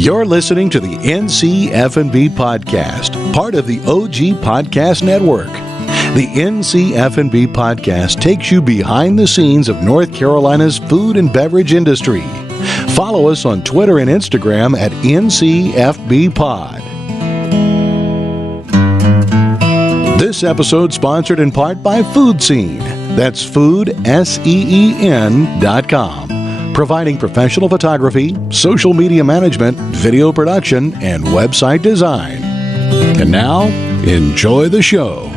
You're listening to the NCF&B podcast, part of the OG Podcast Network. The NCF&B podcast takes you behind the scenes of North Carolina's food and beverage industry. Follow us on Twitter and Instagram at NCFBpod. This episode sponsored in part by Food Scene. That's food, SEEN.com. Providing professional photography, social media management, video production, and website design. And now, enjoy the show.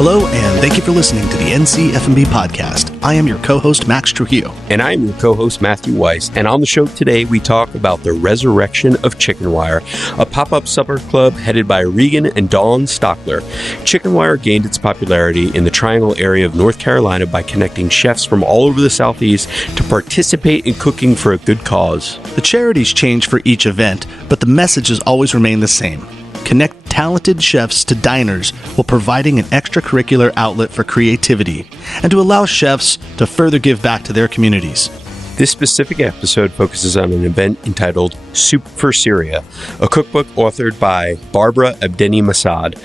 Hello, and thank you for listening to the NCF&B podcast. I am your co-host, Max Trujillo. And I'm your co-host, Matthew Weiss. And on the show today, we talk about the resurrection of ChickenWire, a pop-up supper club headed by Regan and Dawn Stockler. ChickenWire gained its popularity in the Triangle area of North Carolina by connecting chefs from all over the Southeast to participate in cooking for a good cause. The charities change for each event, but the messages always remain the same. Connect talented chefs to diners while providing an extracurricular outlet for creativity and to allow chefs to further give back to their communities. This specific episode focuses on an event entitled Soup for Syria, a cookbook authored by Barbara Abdeni Masad.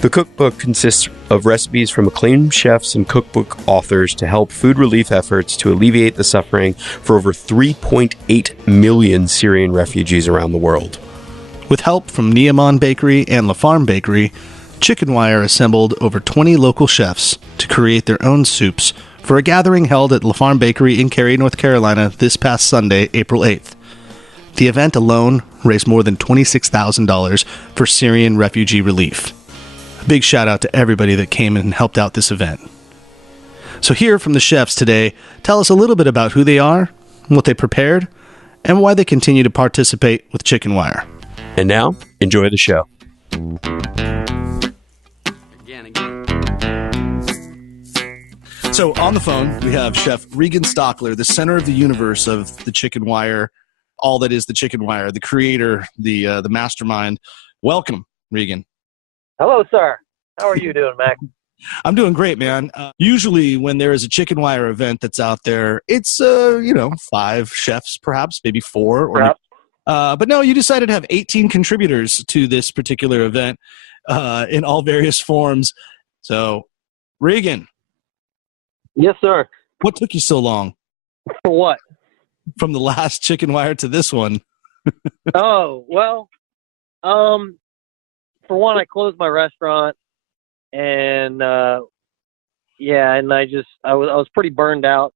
The cookbook consists of recipes from acclaimed chefs and cookbook authors to help food relief efforts to alleviate the suffering for over 3.8 million Syrian refugees around the world. With help from Neamon Bakery and La Farm Bakery, ChickenWire assembled over 20 local chefs to create their own soups for a gathering held at La Farm Bakery in Cary, North Carolina this past Sunday, April 8th. The event alone raised more than $26,000 for Syrian refugee relief. A big shout out to everybody that came and helped out this event. So hear from the chefs today. Tell us a little bit about who they are, what they prepared, and why they continue to participate with ChickenWire. And now, enjoy the show. So on the phone, we have Chef Regan Stockler, the center of the universe of the ChickenWire, all that is the ChickenWire, the creator, the mastermind. Welcome, Regan. Hello, sir. How are you doing, Mac? I'm doing great, man. Usually when there is a ChickenWire event that's out there, it's, 5 chefs, perhaps, maybe 4 or Perhaps. But no, you decided to have 18 contributors to this particular event in all various forms. So, Regan. Yes, sir. What took you so long? For what? From the last ChickenWire to this one. Oh, well, for one, I closed my restaurant, and and I was pretty burned out,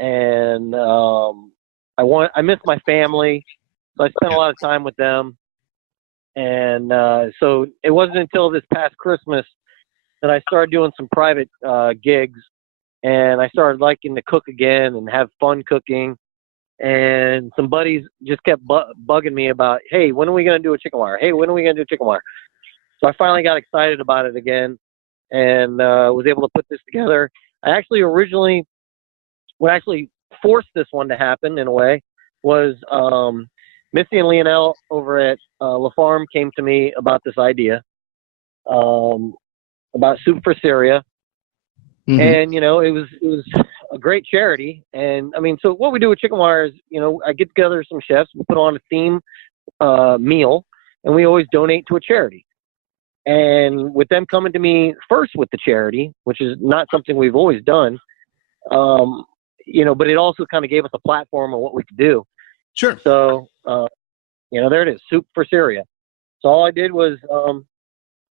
and I missed my family. So I spent a lot of time with them. And so it wasn't until this past Christmas that I started doing some private gigs. And I started liking to cook again and have fun cooking. And some buddies just kept bugging me about, hey, when are we going to do a ChickenWire? Hey, when are we going to do a ChickenWire? So I finally got excited about it again and was able to put this together. I actually what actually forced this one to happen in a way was Missy and Lionel over at La Farm came to me about this idea about Soup for Syria. Mm-hmm. And, it was a great charity. And, so what we do with ChickenWire is, I get together some chefs, we put on a theme meal, and we always donate to a charity. And with them coming to me first with the charity, which is not something we've always done, but it also kind of gave us a platform of what we could do. Sure. So, there it is, Soup for Syria. So all I did was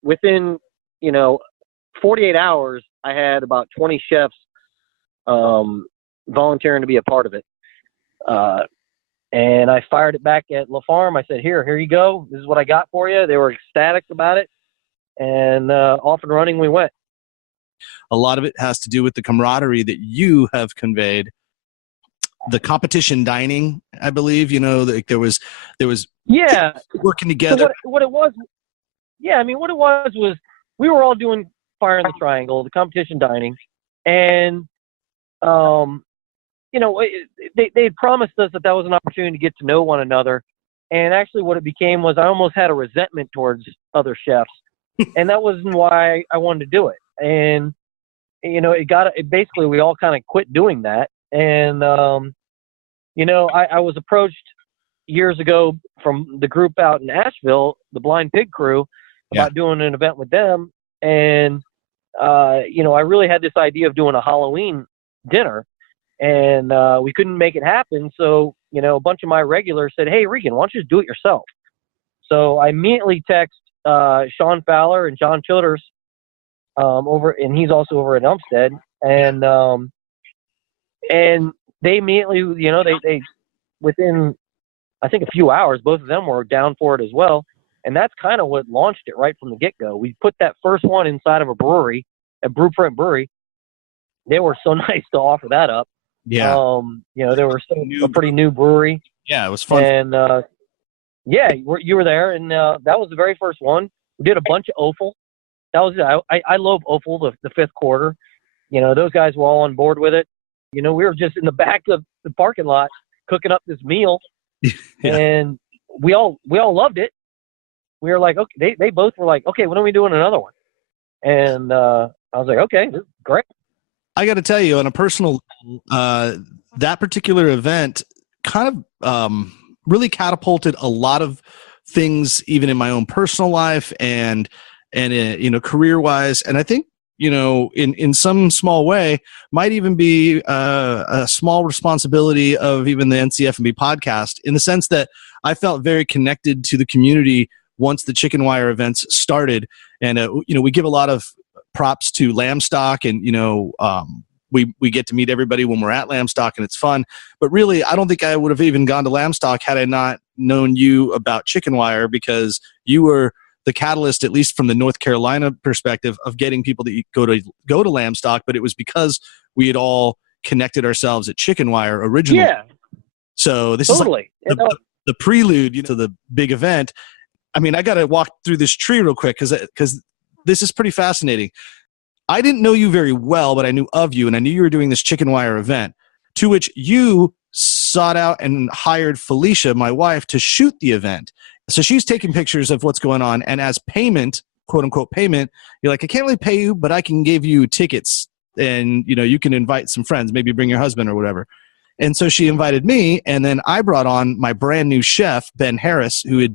within, 48 hours, I had about 20 chefs volunteering to be a part of it. And I fired it back at La Farm. I said, here you go. This is what I got for you. They were ecstatic about it. And off and running we went. A lot of it has to do with the camaraderie that you have conveyed. The competition dining, I believe, there was working together. So what it was we were all doing Fire in the Triangle, the competition dining, and they had promised us that was an opportunity to get to know one another And actually what it became was I almost had a resentment towards other chefs. And that wasn't why I wanted to do it. And, basically we all kind of quit doing that. And, I was approached years ago from the group out in Asheville, the Blind Pig Crew, about doing an event with them. And, I really had this idea of doing a Halloween dinner, and we couldn't make it happen. So, a bunch of my regulars said, "Hey, Regan, why don't you just do it yourself?" So I immediately text Sean Fowler and John Childers and he's also over at Umstead. And they immediately, they within, I think, a few hours, both of them were down for it as well. And that's kind of what launched it right from the get-go. We put that first one inside of a brewery, a Brewprint Brewery. They were so nice to offer that up. Yeah. They were a pretty new brewery. Yeah, it was fun. And, you were there, and that was the very first one. We did a bunch of offal. That was it. I love offal, the fifth quarter. Those guys were all on board with it. We were just in the back of the parking lot cooking up this meal, and we all loved it. We were like, okay. They both were like, okay, when are we doing another one? And I was like, okay, this is great. I got to tell you, on a personal level, that particular event kind of really catapulted a lot of things, even in my own personal life and career wise. And I think, in some small way, might even be a small responsibility of even the NCF&B podcast, in the sense that I felt very connected to the community once the ChickenWire events started. And, we give a lot of props to Lambstock, and, we get to meet everybody when we're at Lambstock, and it's fun. But really, I don't think I would have even gone to Lambstock had I not known you about ChickenWire, because you were the catalyst, at least from the North Carolina perspective, of getting people to go to Lambstock. But it was because we had all connected ourselves at ChickenWire originally. Yeah. So this totally. is like the prelude to the big event. I mean, I got to walk through this tree real quick because this is pretty fascinating. I didn't know you very well, but I knew of you, and I knew you were doing this ChickenWire event, to which you sought out and hired Felicia, my wife, to shoot the event. So she's taking pictures of what's going on, and as payment, quote unquote payment, you're like, I can't really pay you, but I can give you tickets, and you can invite some friends, maybe bring your husband or whatever. And so she invited me, and then I brought on my brand new chef, Ben Harris, who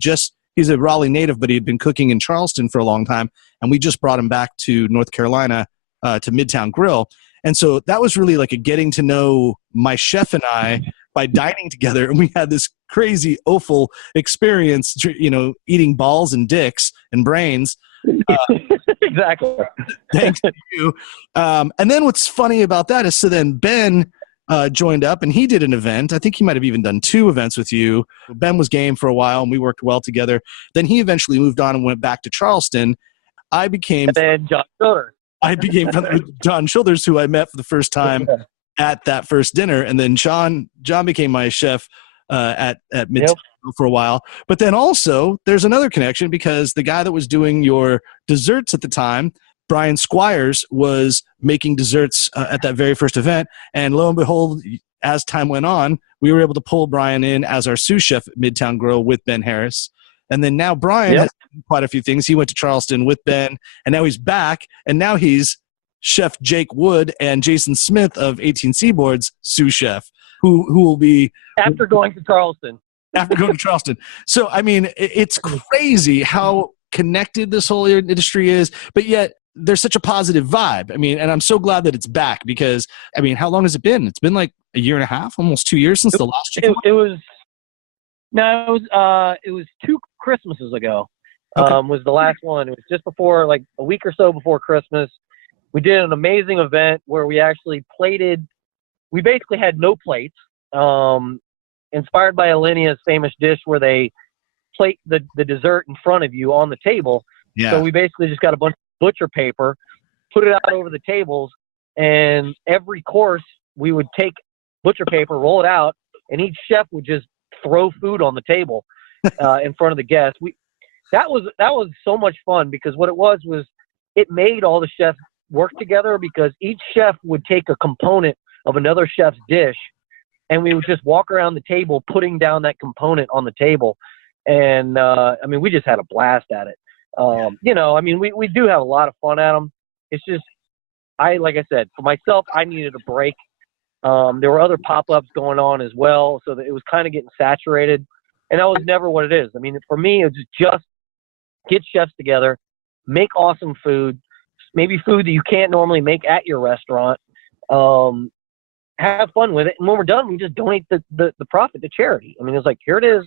he's a Raleigh native, but he had been cooking in Charleston for a long time, and we just brought him back to North Carolina to Midtown Grill. And so that was really like a getting to know my chef and I by dining together, and we had this crazy offal experience, eating balls and dicks and brains. Exactly. Thanks to you. And then what's funny about that is, so then Ben joined up, and he did an event. I think he might have even done 2 events with you. Ben was game for a while, and we worked well together. Then he eventually moved on and went back to Charleston. I became friends with John Childers, who I met for the first time at that first dinner. And then John became my chef at Midtown for a while. But then also there's another connection, because the guy that was doing your desserts at the time, Brian Squires, was making desserts at that very first event. And lo and behold, as time went on, we were able to pull Brian in as our sous chef at Midtown Grill with Ben Harris. And then now Brian has done quite a few things. He went to Charleston with Ben, and now he's back, and now he's Chef Jake Wood and Jason Smith of 18 Seaboard's sous chef, who will be after going to Charleston. So, I mean, it's crazy how connected this whole industry is, but yet there's such a positive vibe. I mean, and I'm so glad that it's back, because, I mean, how long has it been? It's been like a year and a half, almost 2 years since the last chicken. It was 2 Christmases ago. Was the last one. It was just before, like a week or so before Christmas. We did an amazing event where we actually plated. We basically had no plates, inspired by Alenia's famous dish where they plate the dessert in front of you on the table. Yeah. So we basically just got a bunch of butcher paper, put it out over the tables, and every course we would take butcher paper, roll it out, and each chef would just throw food on the table in front of the guests. That was so much fun, because what it was it made all the chefs work together, because each chef would take a component of another chef's dish, and we would just walk around the table putting down that component on the table. And, I mean, we just had a blast at it. You know, I mean, we do have a lot of fun at them. It's just, like I said, for myself, I needed a break. There were other pop-ups going on as well, so that it was kind of getting saturated. And that was never what it is. I mean, for me, it was just get chefs together, make awesome food, maybe food that you can't normally make at your restaurant, have fun with it. And when we're done, we just donate the profit to charity. I mean, it's like, here it is,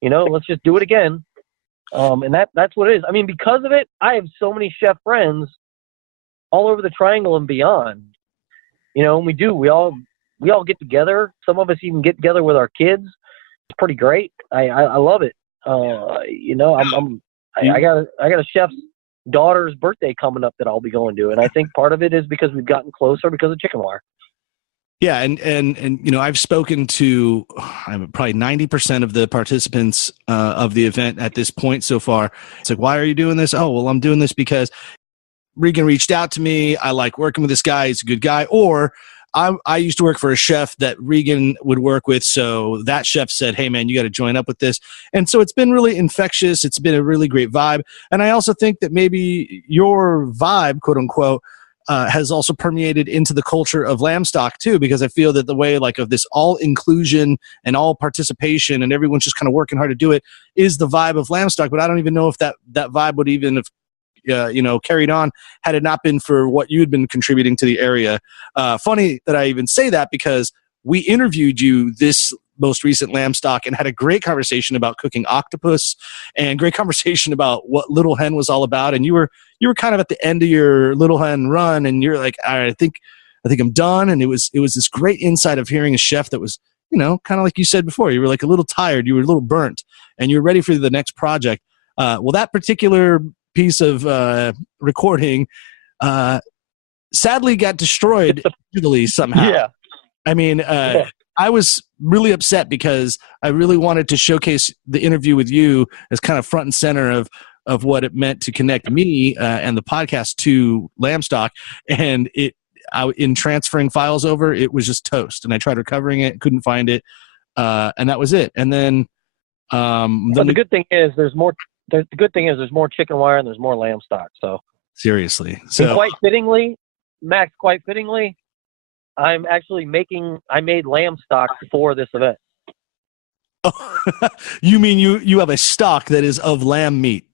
you know, let's just do it again. And that's what it is. I mean, because of it, I have so many chef friends all over the Triangle and beyond. You know, and we all get together. Some of us even get together with our kids. It's pretty great. I love it. You know, I got a chef's daughter's birthday coming up that I'll be going to, and I think part of it is because we've gotten closer because of ChickenWire. Yeah, and you know, I've spoken to probably 90% of the participants of the event at this point so far. It's like, why are you doing this? Oh, well, I'm doing this because Regan reached out to me. I like working with this guy. He's a good guy. Or I used to work for a chef that Regan would work with. So that chef said, hey, man, you got to join up with this. And so it's been really infectious. It's been a really great vibe. And I also think that maybe your vibe, quote unquote, has also permeated into the culture of Lambstock too, because I feel that the way like of this all inclusion and all participation and everyone's just kind of working hard to do it is the vibe of Lambstock. But I don't even know if that vibe would even have you know, carried on had it not been for what you had been contributing to the area. Funny that I even say that because we interviewed you this most recent Lambstock and had a great conversation about cooking octopus and great conversation about what Little Hen was all about. And you were kind of at the end of your Little Hen run, and you're like, all right, I think I'm done. And it was this great insight of hearing a chef that was, you know, kind of like you said before, you were like a little tired, you were a little burnt, and you were ready for the next project. Well, that particular piece of recording sadly got destroyed digitally somehow. Yeah. I mean, I was really upset because I really wanted to showcase the interview with you as kind of front and center of what it meant to connect me and the podcast to Lambstock. And in transferring files over, it was just toast. And I tried recovering it, couldn't find it, and that was it. And then, but the good thing is there's more. The good thing is there's more ChickenWire and there's more Lambstock. So seriously, and quite fittingly, Max, I made Lambstock for this event. You mean you have a stock that is of lamb meat?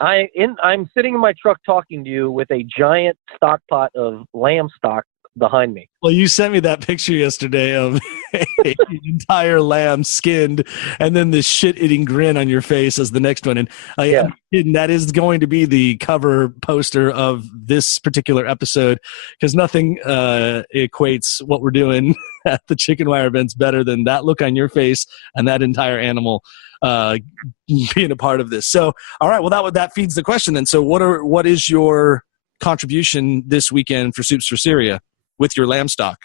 I'm sitting in my truck talking to you with a giant stock pot of lamb stock behind me. Well, you sent me that picture yesterday of an entire lamb skinned, and then this shit-eating grin on your face as the next one. And I'm kidding, that is going to be the cover poster of this particular episode, because nothing equates what we're doing at the ChickenWire events better than that look on your face and that entire animal being a part of this. So, all right, well, that feeds the question then. So what is your contribution this weekend for Soups for Syria with your lamb stock?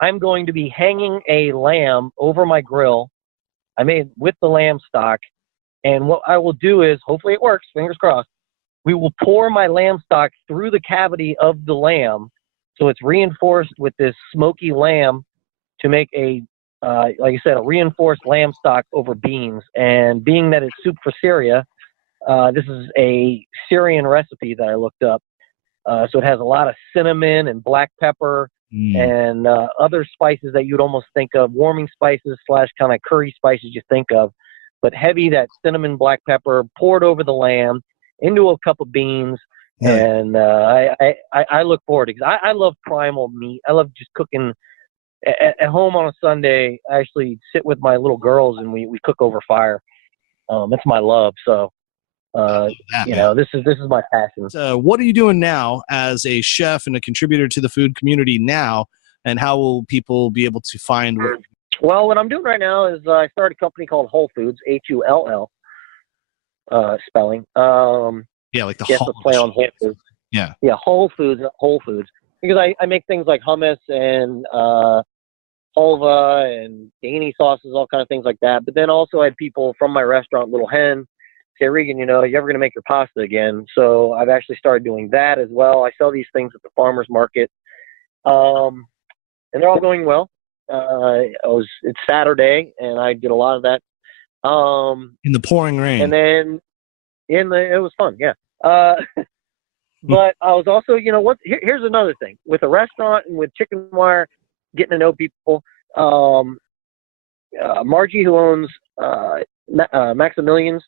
I'm going to be hanging a lamb over my grill. I made with the lamb stock. And what I will do is, hopefully it works, fingers crossed, we will pour my lamb stock through the cavity of the lamb. So it's reinforced with this smoky lamb to make like I said, a reinforced lamb stock over beans. And being that it's Soup for Syria, this is a Syrian recipe that I looked up. So it has a lot of cinnamon and black pepper and other spices that you'd almost think of, warming spices / kind of curry spices you think of, but heavy, that cinnamon, black pepper poured over the lamb into a cup of beans. Yeah. And I look forward to it, because I love primal meat. I love just cooking at home on a Sunday. I actually sit with my little girls and we cook over fire. It's my love. So. This is my passion. So what are you doing now as a chef and a contributor to the food community now, and how will people be able to find what? Well, what I'm doing right now is I started a company called Whole Foods, HULL, spelling. Like the whole play on Whole Foods. Yeah, Whole Foods, because I make things like hummus and halva and Dani sauces, all kind of things like that. But then also I had people from my restaurant, Little Hen, say, Regan, you ever going to make your pasta again? So I've actually started doing that as well. I sell these things at the farmer's market. And they're all going well. It's Saturday, and I did a lot of that In the pouring rain. And then it was fun, yeah. But I was also, here's another thing. With a restaurant and with ChickenWire, getting to know people, Margie, who owns Maximilian's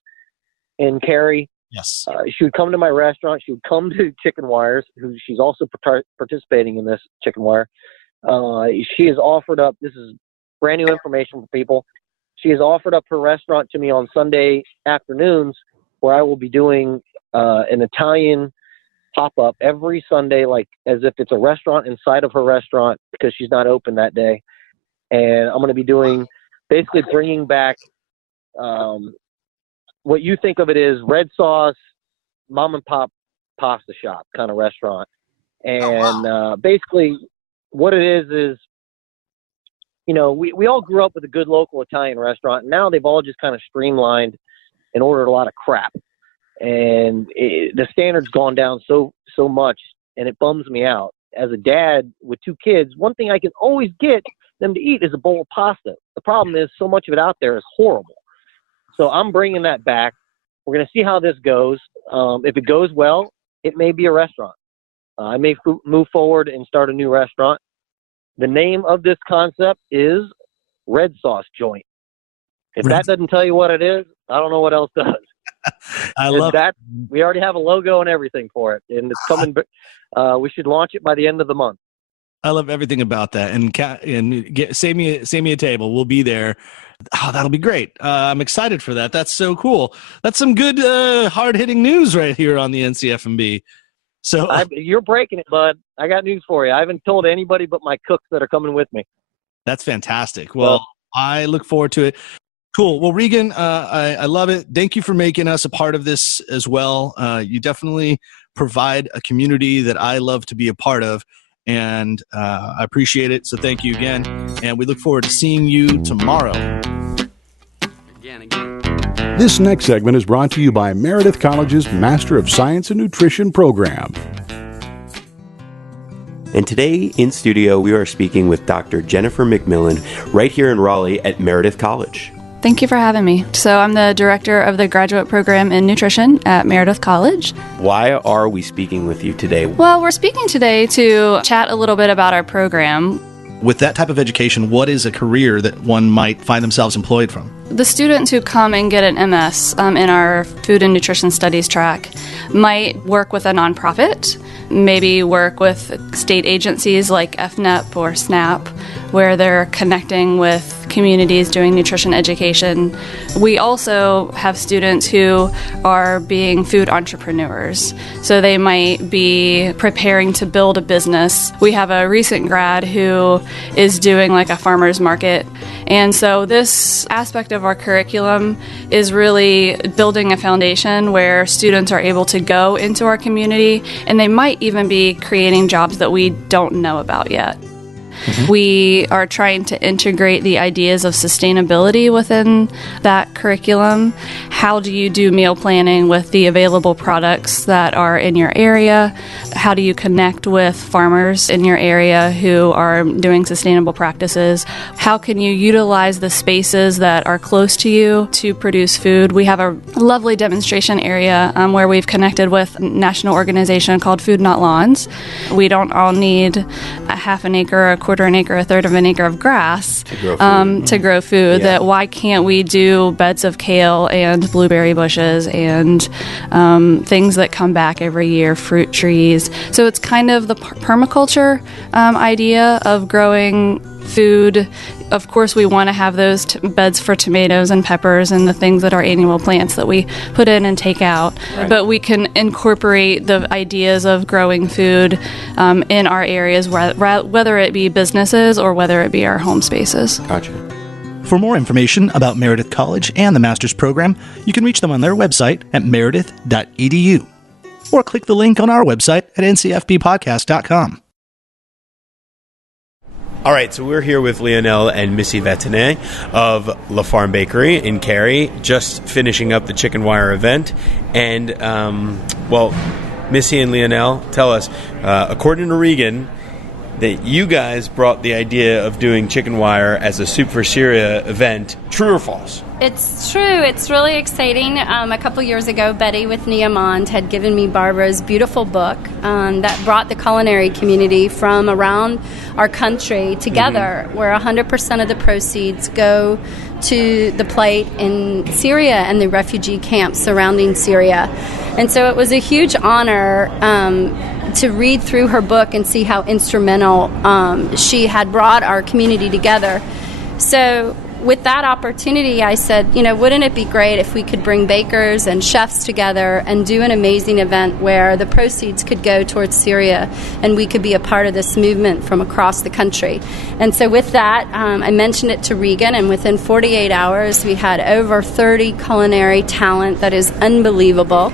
in Cary, Yes. she would come to my restaurant. She would come to ChickenWire's, who she's also participating in this ChickenWire. She has offered up, this is brand new information for people, she has offered up her restaurant to me on Sunday afternoons, where I will be doing an Italian pop-up every Sunday, like as if it's a restaurant inside of her restaurant, because she's not open that day. And I'm going to be doing, basically bringing back what you think of it as red sauce, mom and pop pasta shop kind of restaurant. And basically what it is, we all grew up with a good local Italian restaurant. And now they've all just kind of streamlined and ordered a lot of crap. And the standard's gone down so much, and it bums me out. As a dad with 2 kids, one thing I can always get them to eat is a bowl of pasta. The problem is so much of it out there is horrible. So I'm bringing that back. We're going to see how this goes. If it goes well, it may be a restaurant. I may move forward and start a new restaurant. The name of this concept is Red Sauce Joint. If that doesn't tell you what it is, I don't know what else does. I love that. We already have a logo and everything for it, and it's coming. We should launch it by the end of the month. I love everything about that. And save me a table. We'll be there. Oh, that'll be great. I'm excited for that. That's so cool. That's some good hard hitting news right here on the NCFMB. So you're breaking it, bud. I got news for you. I haven't told anybody but my cooks that are coming with me. That's fantastic. Well, I look forward to it. Cool. Well, Regan, I love it. Thank you for making us a part of this as well. You definitely provide a community that I love to be a part of, and I appreciate it. So thank you again, and we look forward to seeing you tomorrow. Again. This next segment is brought to you by Meredith College's Master of Science and Nutrition program. And today in studio, we are speaking with Dr. Jennifer McMillan right here in Raleigh at Meredith College. Thank you for having me. So I'm the director of the graduate program in nutrition at Meredith College. Why are we speaking with you today? Well, we're speaking today to chat a little bit about our program. With that type of education, what is a career that one might find themselves employed from? The students who come and get an MS in our food and nutrition studies track might work with a nonprofit, maybe work with state agencies like FNEP or SNAP, where they're connecting with communities doing nutrition education. We also have students who are being food entrepreneurs. So they might be preparing to build a business. We have a recent grad who is doing like a farmer's market. And so this aspect of our curriculum is really building a foundation where students are able to go into our community, and they might even be creating jobs that we don't know about yet. Mm-hmm. We are trying to integrate the ideas of sustainability within that curriculum. How do you do meal planning with the available products that are in your area? How do you connect with farmers in your area who are doing sustainable practices? How can you utilize the spaces that are close to you to produce food? We have a lovely demonstration area where we've connected with a national organization called Food Not Lawns. We don't all need a half an acre, a quarter an acre, a third of an acre of grass to grow food. Yeah. That why can't we do beds of kale and blueberry bushes and things that come back every year, fruit trees. So it's kind of the permaculture idea of growing food. Of course, we want to have those beds for tomatoes and peppers and the things that are annual plants that we put in and take out. Right. But we can incorporate the ideas of growing food in our areas, whether it be businesses or whether it be our home spaces. Gotcha. For more information about Meredith College and the master's program, you can reach them on their website at meredith.edu or click the link on our website at ncfbpodcast.com. All right, so we're here with Lionel and Missy Vatinet of La Farm Bakery in Cary, just finishing up the ChickenWire event. And, Missy and Lionel, tell us, according to Regan, that you guys brought the idea of doing ChickenWire as a Soup for Syria event. True or false? It's true. It's really exciting. A couple years ago, Betty with Niamond had given me Barbara's beautiful book that brought the culinary community from around our country together, where 100% of the proceeds go to the plate in Syria and the refugee camps surrounding Syria. And so it was a huge honor to read through her book and see how instrumental she had brought our community together. So with that opportunity, I said, wouldn't it be great if we could bring bakers and chefs together and do an amazing event where the proceeds could go towards Syria and we could be a part of this movement from across the country. And so with that, I mentioned it to Regan, and within 48 hours, we had over 30 culinary talent that is unbelievable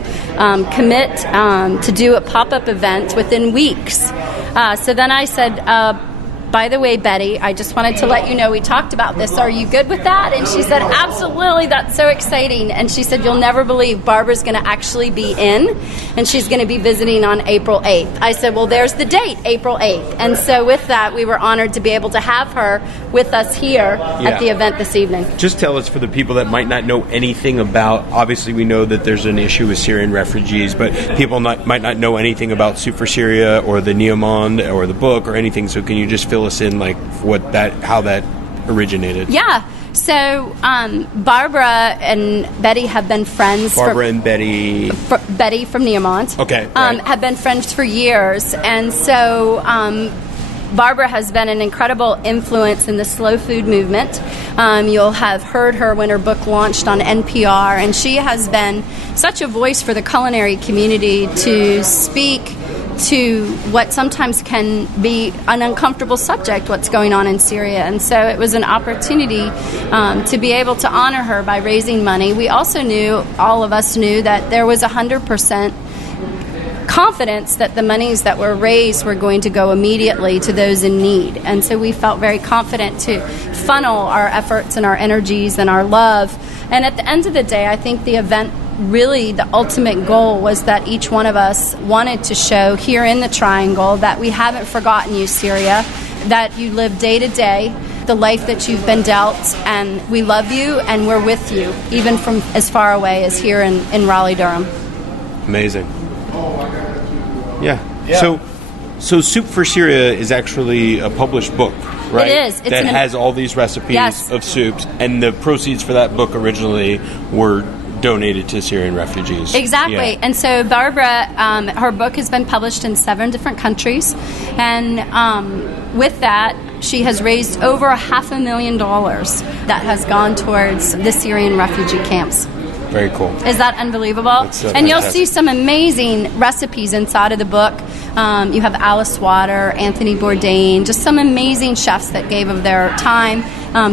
commit to do a pop-up event within weeks. So then I said, by the way, Betty, I just wanted to let you know we talked about this. Are you good with that? And she said, absolutely, that's so exciting. And she said, you'll never believe Barbara's going to actually be in, and she's going to be visiting on April 8th. I said, well, there's the date, April 8th. And so with that, we were honored to be able to have her with us here at the event this evening. Just tell us, for the people that might not know anything about, obviously we know that there's an issue with Syrian refugees, but people might not know anything about Soup for Syria or the Niamond or the book or anything. So can you just fill us in, like how that originated? Yeah. So Barbara and Betty have been friends. Betty from Niamond. Okay. Right. Have been friends for years, and so Barbara has been an incredible influence in the slow food movement. You'll have heard her when her book launched on NPR, and she has been such a voice for the culinary community to speak to what sometimes can be an uncomfortable subject, what's going on in Syria. And so it was an opportunity to be able to honor her by raising money. We also knew, all of us knew, that there was 100% confidence that the monies that were raised were going to go immediately to those in need. And so we felt very confident to funnel our efforts and our energies and our love. And at the end of the day, I think the event, really the ultimate goal was that each one of us wanted to show here in the Triangle that we haven't forgotten you, Syria, that you live day to day the life that you've been dealt, and we love you and we're with you, even from as far away as here in Raleigh-Durham. Amazing. Yeah. So Soup for Syria is actually a published book, right? It is. That has all these recipes of soups, and the proceeds for that book originally were donated to Syrian refugees. Exactly. Yeah. And so Barbara, her book has been published in 7 different countries, and with that, she has raised over $500,000 that has gone towards the Syrian refugee camps. Very cool. Is that unbelievable? And you'll see some amazing recipes inside of the book. You have Alice Water, Anthony Bourdain, just some amazing chefs that gave of their time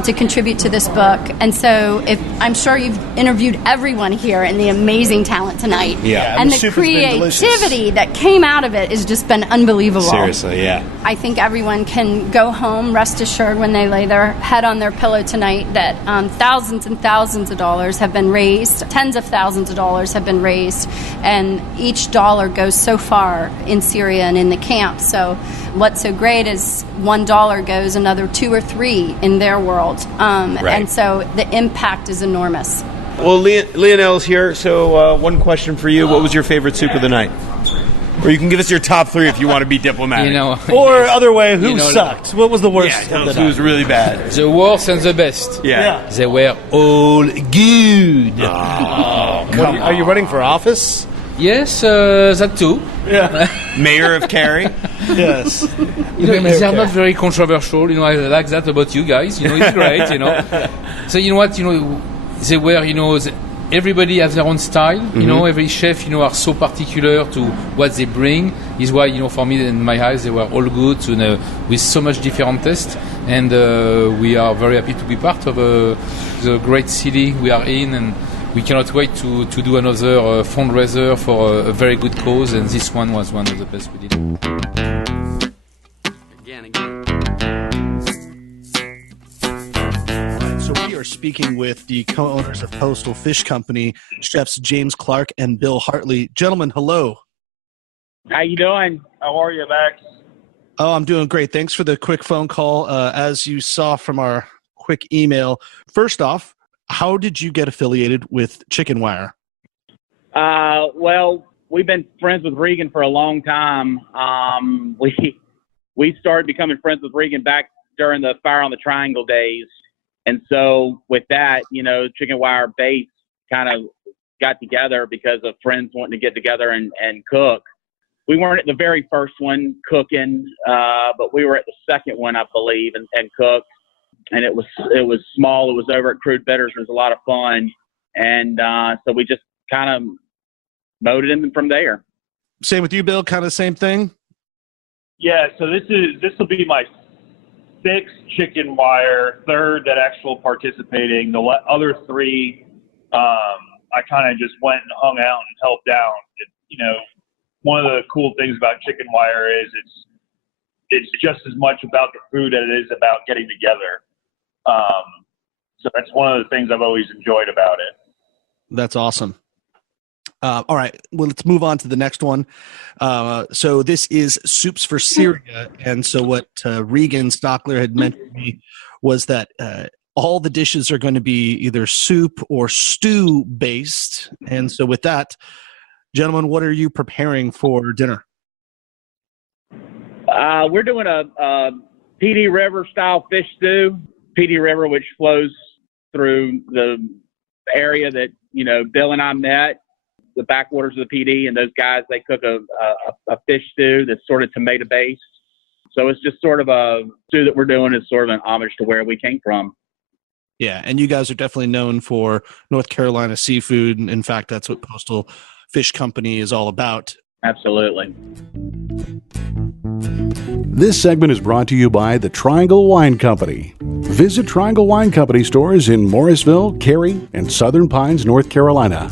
to contribute to this book. And so I'm sure you've interviewed everyone here and the amazing talent tonight. Yeah. And the creativity that came out of it has just been unbelievable. Seriously, yeah. I think everyone can go home, rest assured, when they lay their head on their pillow tonight, that thousands and thousands of dollars have been raised, tens of thousands of dollars have been raised, and each dollar goes so far in Syria and in the camp. So what's so great is $1 goes another 2 or 3 in their world. Right. And so the impact is enormous. Well, Leonelle's here, so one question for you. What was your favorite soup of the night? Or you can give us your top 3 if you want to be diplomatic. Or other way, who sucked? What was the worst? Yeah, tell us who was really bad. The worst and the best. Yeah. They were all good. Are you running for office? Yes, that too. Yeah. Mayor of Cary? Yes. They are not very controversial. I like that about you guys. It's great. So you know what? They were. Everybody has their own style. Every chef, are so particular to what they bring. Is why for me, in my eyes, they were all good. With so much different taste, and we are very happy to be part of the great city we are in, and we cannot wait to do another fundraiser for a very good cause, and this one was one of the best we did. Again. So we are speaking with the co-owners of Postal Fish Company, chefs James Clark and Bill Hartley. Gentlemen, hello. How you doing? How are you, Max? Oh, I'm doing great. Thanks for the quick phone call. As you saw from our quick email, first off, How did you get affiliated with ChickenWire? Well, we've been friends with Regan for a long time. We started becoming friends with Regan back during the Fire on the Triangle days. And so with that, ChickenWire base kind of got together because of friends wanting to get together and cook. We weren't at the very first one cooking, but we were at the second one, I believe, and cooked. And it was small. It was over at Crude Bitters. It was a lot of fun. And so we just kind of voted in from there. Same with you, Bill, kind of same thing? Yeah, so this will be my 6th ChickenWire, 3rd that actual participating. The other 3, I kind of just went and hung out and helped out. One of the cool things about ChickenWire is it's just as much about the food as it is about getting together. So that's one of the things I've always enjoyed about it. That's awesome. All right, well, let's move on to the next one. So this is Soups for Syria, and so what Regan Stockler had mentioned to me was that all the dishes are going to be either soup or stew based. And so with that, gentlemen, what are you preparing for dinner? We're doing a PD River style fish stew. PD River, which flows through the area that Bill and I met, the backwaters of the PD, and those guys, they cook a fish stew that's sort of tomato based. So it's just sort of a stew that we're doing is sort of an homage to where we came from. Yeah, and you guys are definitely known for North Carolina seafood. In fact, that's what Postal Fish Company is all about. Absolutely. This segment is brought to you by the Triangle Wine Company. Visit Triangle Wine Company stores in Morrisville, Cary, and Southern Pines, North Carolina.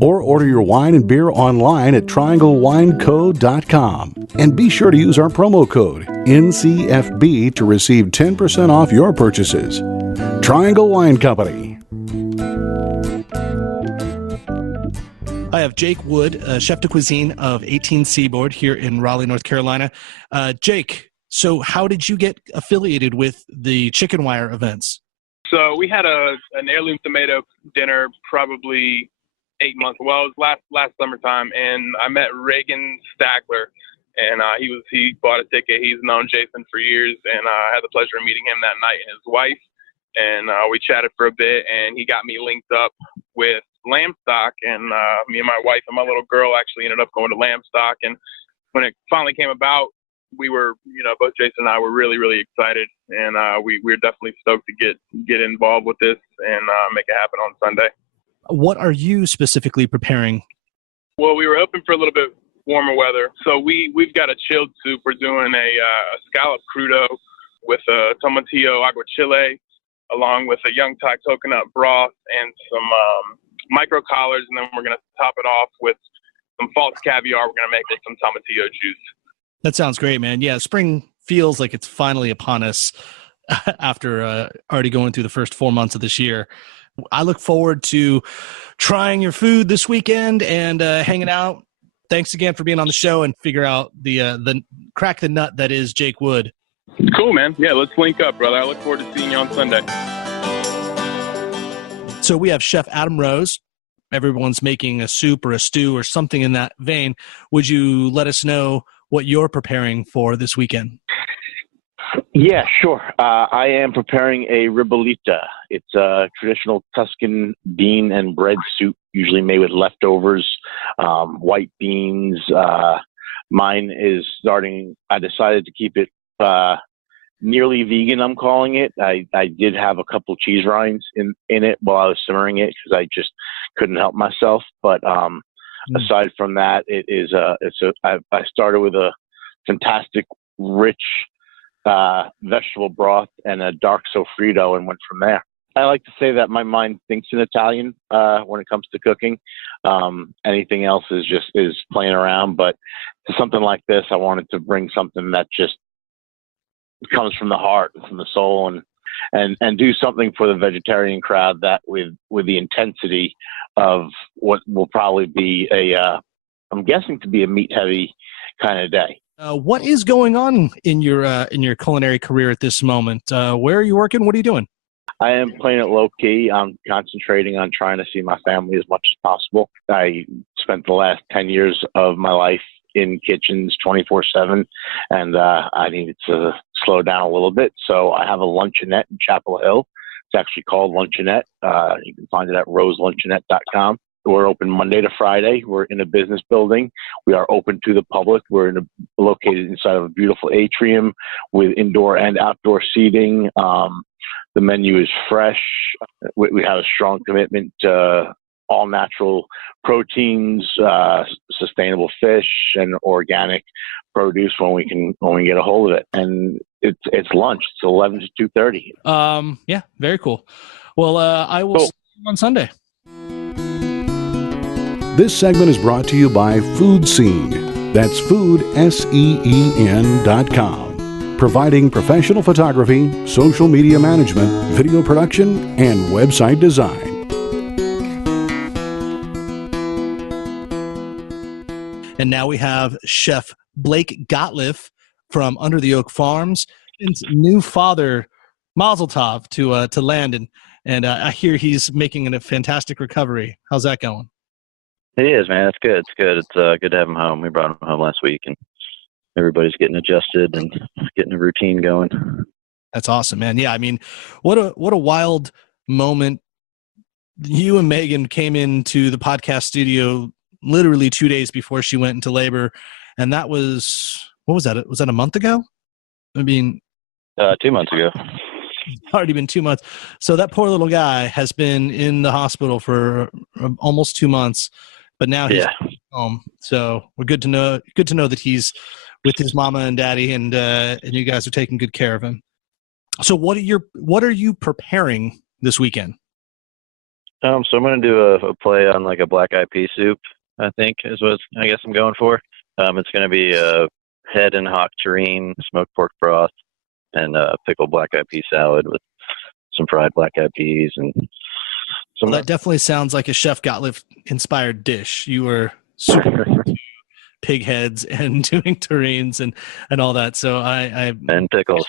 Or order your wine and beer online at trianglewineco.com. And be sure to use our promo code NCFB to receive 10% off your purchases. Triangle Wine Company. I have Jake Wood, chef de cuisine of 18 Seaboard here in Raleigh, North Carolina. Jake, so how did you get affiliated with the ChickenWire events? So we had an heirloom tomato dinner probably 8 months. Well, it was last summertime, and I met Regan Stackler, and he bought a ticket. He's known Jason for years, and I had the pleasure of meeting him that night and his wife, and we chatted for a bit, and he got me linked up with Lambstock, and me and my wife and my little girl actually ended up going to Lambstock. And when it finally came about, we were, both Jason and I were really, really excited, and we were definitely stoked to get involved with this and make it happen on Sunday. What are you specifically preparing? Well, we were hoping for a little bit warmer weather, so we've got a chilled soup. We're doing a scallop crudo with a tomatillo aguachile, along with a young Thai coconut broth and some micro collards, and then we're going to top it off with some false caviar we're going to make with some tomatillo juice. That sounds great, man. Yeah, spring feels like it's finally upon us after already going through the first 4 months of this year. I look forward to trying your food this weekend and hanging out. Thanks again for being on the show and figure out the crack the nut that is Jake Wood. Cool, man. Yeah, let's link up, brother. I look forward to seeing you on Sunday. So we have Chef Adam Rose. Everyone's making a soup or a stew or something in that vein. Would you let us know what you're preparing for this weekend? Yeah, sure. I am preparing a ribollita. It's a traditional Tuscan bean and bread soup, usually made with leftovers, white beans. Mine is I decided to keep it nearly vegan, I'm calling it. I did have a couple cheese rinds in it while I was simmering it because I just couldn't help myself. But aside from that, I started with a fantastic, rich vegetable broth and a dark sofrito and went from there. I like to say that my mind thinks in Italian when it comes to cooking. Anything else is playing around. But to something like this, I wanted to bring something that just comes from the heart and from the soul, and do something for the vegetarian crowd that with the intensity of what will probably be I'm guessing to be a meat heavy kind of day. What is going on in your culinary career at this moment? Where are you working? What are you doing? I am playing it low key. I'm concentrating on trying to see my family as much as possible. I spent the last 10 years of my life in kitchens 24/7, and I needed to slow down a little bit. So I have a luncheonette in Chapel Hill. It's actually called Luncheonette. You can find it at roseluncheonette.com. We're open Monday to Friday. We're in a business building. We are open to the public. We're located inside of a beautiful atrium with indoor and outdoor seating. The menu is fresh. We have a strong commitment to all natural proteins, sustainable fish, and organic produce when we get a hold of it. And it's lunch. It's 11 to 2:30. Yeah, very cool. Well, I will see you on Sunday. This segment is brought to you by Food Scene. That's food, SEEN.com. Providing professional photography, social media management, video production, and website design. And now we have Chef Blake Gottlieb from Under the Oak Farms, and new father, Mazel Tov, to Landon. And I hear he's making a fantastic recovery. How's that going? It is, man. It's good. It's good. It's good to have him home. We brought him home last week, and everybody's getting adjusted and getting a routine going. That's awesome, man. Yeah, I mean, what a wild moment. You and Megan came into the podcast studio literally 2 days before she went into labor, and that was, what was that? Was that a month ago? I mean, 2 months ago. It's already been 2 months. So that poor little guy has been in the hospital for almost 2 months, but now he's home. So we're good to know that he's with his mama and daddy, and you guys are taking good care of him. So what are you preparing this weekend? So I'm going to do a play on like a black eyed pea soup, I think is what I guess I'm going for. It's going to be a head and hock terrine, smoked pork broth, and a pickled black eyed pea salad with some fried black eyed peas and some. Well, that definitely sounds like a Chef Gottlieb inspired dish. You were super into pig heads and doing terrines and all that. So and pickles.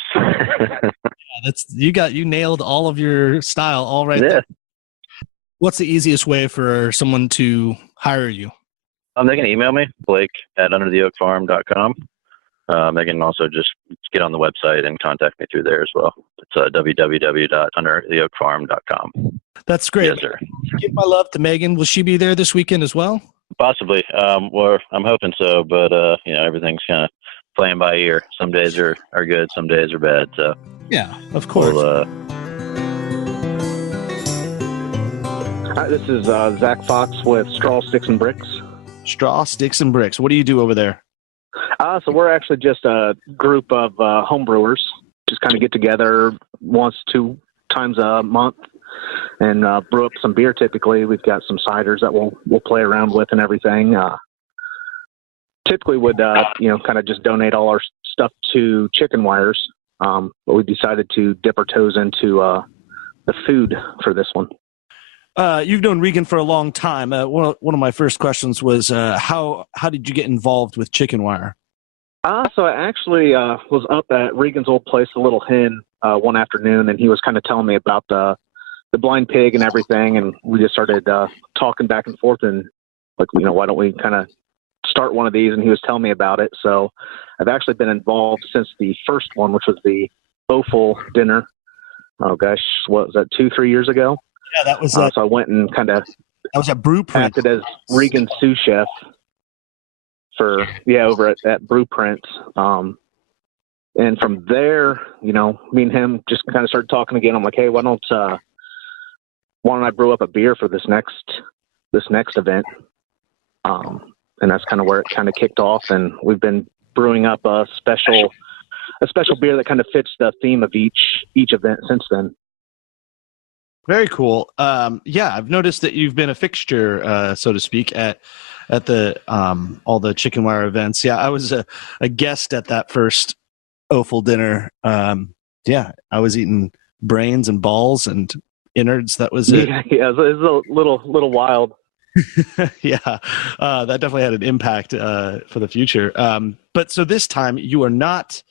You nailed all of your style all right there. What's the easiest way for someone to hire you? They can email me, blake@undertheoakfarm.com. They can also just get on the website and contact me through there as well. It's www.undertheoakfarm.com. That's great. Yes, sir. Give my love to Megan. Will she be there this weekend as well? Possibly. Well, I'm hoping so, but everything's kind of playing by ear. Some days are good, some days are bad. So yeah, of course. Hi, this is Zach Fox with Straw, Sticks, and Bricks. Straw, Sticks, and Bricks. What do you do over there? So we're actually just a group of home brewers. Just kind of get together once, 2 times a month and brew up some beer. Typically, we've got some ciders that we'll play around with and everything. Typically would, kind of just donate all our stuff to ChickenWires. But we decided to dip our toes into the food for this one. You've known Regan for a long time. One of my first questions was, how did you get involved with ChickenWire? So I actually was up at Regan's old place, the Little Hen, one afternoon, and he was kind of telling me about the blind pig and everything, and we just started talking back and forth, and like, why don't we kind of start one of these? And he was telling me about it. So I've actually been involved since the first one, which was the Offal dinner. Oh gosh, what was that, 2-3 years ago? Yeah, that was. So I went and kind of. That was a Brewprint. Acted as Regan's sous chef over at Brewprint. And from there, me and him just kind of started talking again. I'm like, hey, why don't I brew up a beer for this next event? And that's kind of where it kind of kicked off. And we've been brewing up a special beer that kind of fits the theme of each event since then. Very cool. I've noticed that you've been a fixture, so to speak, at the all the ChickenWire events. Yeah, I was a guest at that first Offal dinner. I was eating brains and balls and innards. That was it. Yeah, it was a little wild. Yeah, that definitely had an impact for the future. But so this time you are not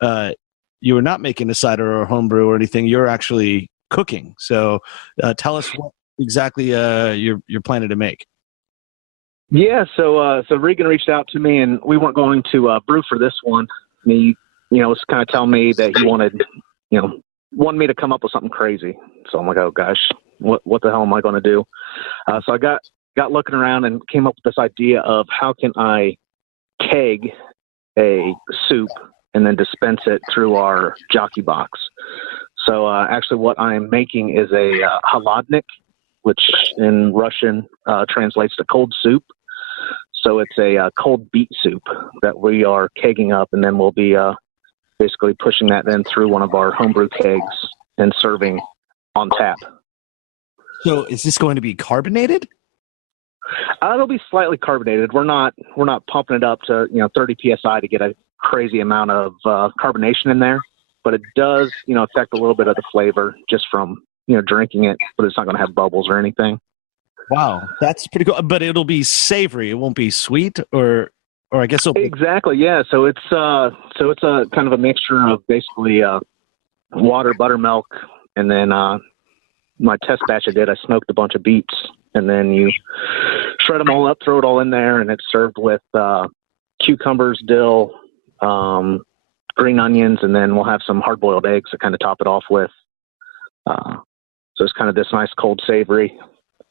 making a cider or a homebrew or anything. You're actually cooking. So tell us what exactly you're planning to make. Yeah, so Regan reached out to me, and we weren't going to brew for this one. He, was kind of telling me that he wanted me to come up with something crazy. So I'm like, oh gosh, what the hell am I going to do? So I got looking around and came up with this idea of how can I keg a soup and then dispense it through our jockey box. So actually what I'm making is a haladnik, which in Russian translates to cold soup. So it's a cold beet soup that we are kegging up, and then we'll be basically pushing that then through one of our homebrew kegs and serving on tap. So is this going to be carbonated? It'll be slightly carbonated. We're not pumping it up to 30 psi to get a crazy amount of carbonation in there, but it does affect a little bit of the flavor just from drinking it. But it's not going to have bubbles or anything. Wow, that's pretty cool. But it'll be savory. It won't be sweet, or I guess it'll Exactly. Yeah. So it's a kind of a mixture of basically water, buttermilk, and then my test batch I did, I smoked a bunch of beets, and then you shred them all up, throw it all in there, and it's served with cucumbers, dill, green onions, and then we'll have some hard-boiled eggs to kind of top it off with. So it's kind of this nice cold savory.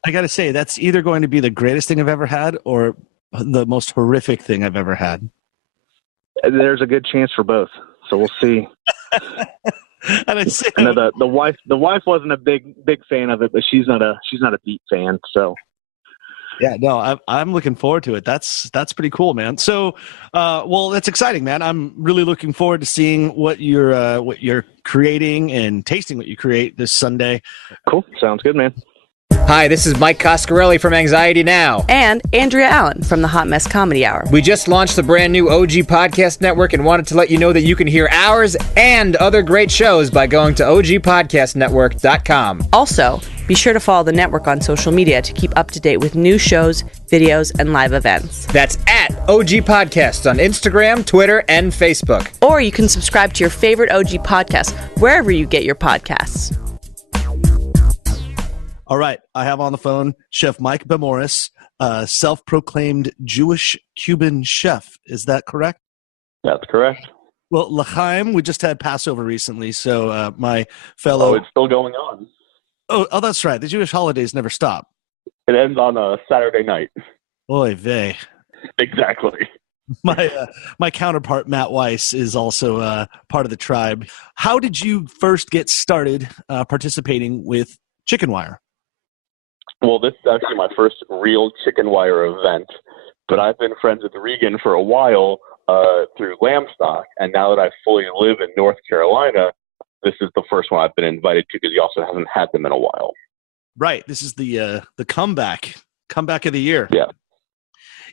I got to say, that's either going to be the greatest thing I've ever had or the most horrific thing I've ever had. There's a good chance for both, so we'll see. And I say, I know the wife wasn't a big fan of it, but she's not a beet fan. So yeah, no, I'm looking forward to it. That's pretty cool, man. So, well, that's exciting, man. I'm really looking forward to seeing what you're creating and tasting what you create this Sunday. Cool, sounds good, man. Hi, this is Mike Coscarelli from Anxiety Now. And Andrea Allen from the Hot Mess Comedy Hour. We just launched the brand new OG Podcast Network and wanted to let you know that you can hear ours and other great shows by going to ogpodcastnetwork.com. Also, be sure to follow the network on social media to keep up to date with new shows, videos, and live events. That's at OG Podcasts on Instagram, Twitter, and Facebook. Or you can subscribe to your favorite OG podcast wherever you get your podcasts. All right, I have on the phone Chef Mike Bemoris, self-proclaimed Jewish Cuban chef. Is that correct? That's correct. Well, L'chaim, we just had Passover recently, so my fellow... Oh, it's still going on. Oh, that's right. The Jewish holidays never stop. It ends on a Saturday night. Oy vey. Exactly. My counterpart, Matt Weiss, is also part of the tribe. How did you first get started participating with ChickenWire? Well, this is actually my first real ChickenWire event, but I've been friends with Regan for a while through Lambstock, and now that I fully live in North Carolina, this is the first one I've been invited to because he also hasn't had them in a while. Right. This is the comeback of the year. Yeah.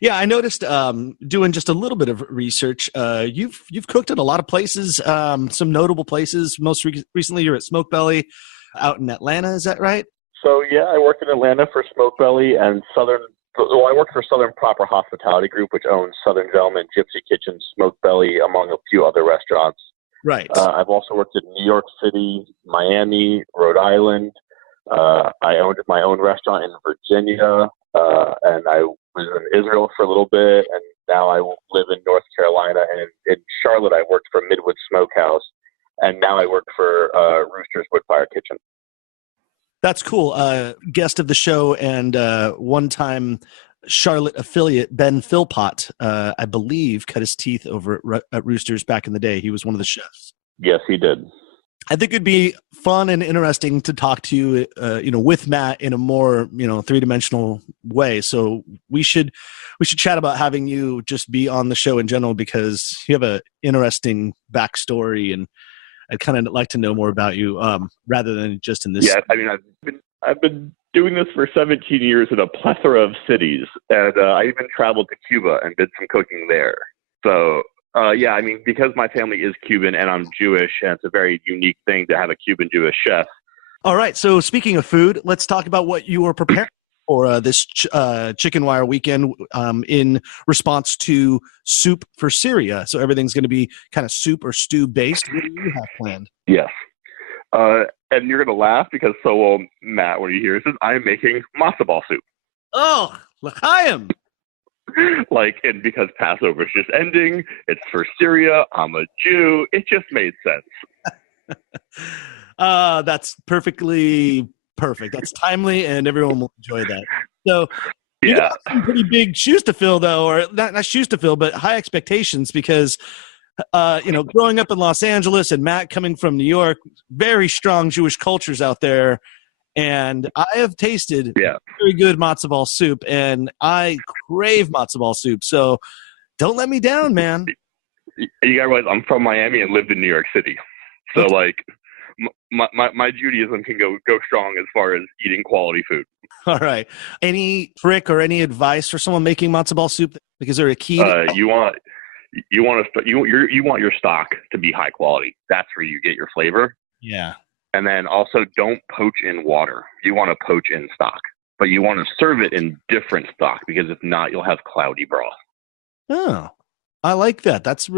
Yeah, I noticed doing just a little bit of research. You've cooked at a lot of places, some notable places. Most recently, you're at Smoke Belly out in Atlanta. Is that right? So, yeah, I worked in Atlanta for Smoke Belly and I worked for Southern Proper Hospitality Group, which owns Southern Gentleman, Gypsy Kitchen, Smoke Belly, among a few other restaurants. Right. I've also worked in New York City, Miami, Rhode Island. I owned my own restaurant in Virginia, and I was in Israel for a little bit, and now I live in North Carolina. And in Charlotte, I worked for Midwood Smokehouse, and now I work for Rooster's Woodfire Kitchen. That's cool. Guest of the show and one-time Charlotte affiliate Ben Philpott, I believe, cut his teeth over at Roosters back in the day. He was one of the chefs. Yes, he did. I think it'd be fun and interesting to talk to you, with Matt in a more, three-dimensional way. So we should chat about having you just be on the show in general because you have an interesting backstory, and I'd kind of like to know more about you rather than just in this. Yeah, I mean, I've been doing this for 17 years in a plethora of cities, and I even traveled to Cuba and did some cooking there. So. Yeah, I mean, because my family is Cuban and I'm Jewish, and it's a very unique thing to have a Cuban Jewish chef. All right. So speaking of food, let's talk about what you were preparing for this ChickenWire weekend in response to Soup for Syria. So everything's going to be kind of soup or stew based. What do you have planned? Yes. and you're gonna laugh because Matt, what do you hear? He says, "I'm making matzo ball soup." Oh, l'chaim. And because Passover's just ending, it's for Syria. I'm a Jew. It just made sense. That's perfectly perfect. That's timely, and everyone will enjoy that. So, you got some pretty big shoes to fill, though, or not shoes to fill, but high expectations because, growing up in Los Angeles and Matt coming from New York, very strong Jewish cultures out there. And I have tasted very good matzo ball soup, and I crave matzo ball soup. So don't let me down, man. You got to realize I'm from Miami and lived in New York City. So, my Judaism can go strong as far as eating quality food. All right. Any trick or any advice for someone making matzo ball soup? Because they're a key. You want your stock to be high quality. That's where you get your flavor. Yeah. And then also don't poach in water. You want to poach in stock, but you want to serve it in different stock because if not, you'll have cloudy broth. Oh, I like that. That's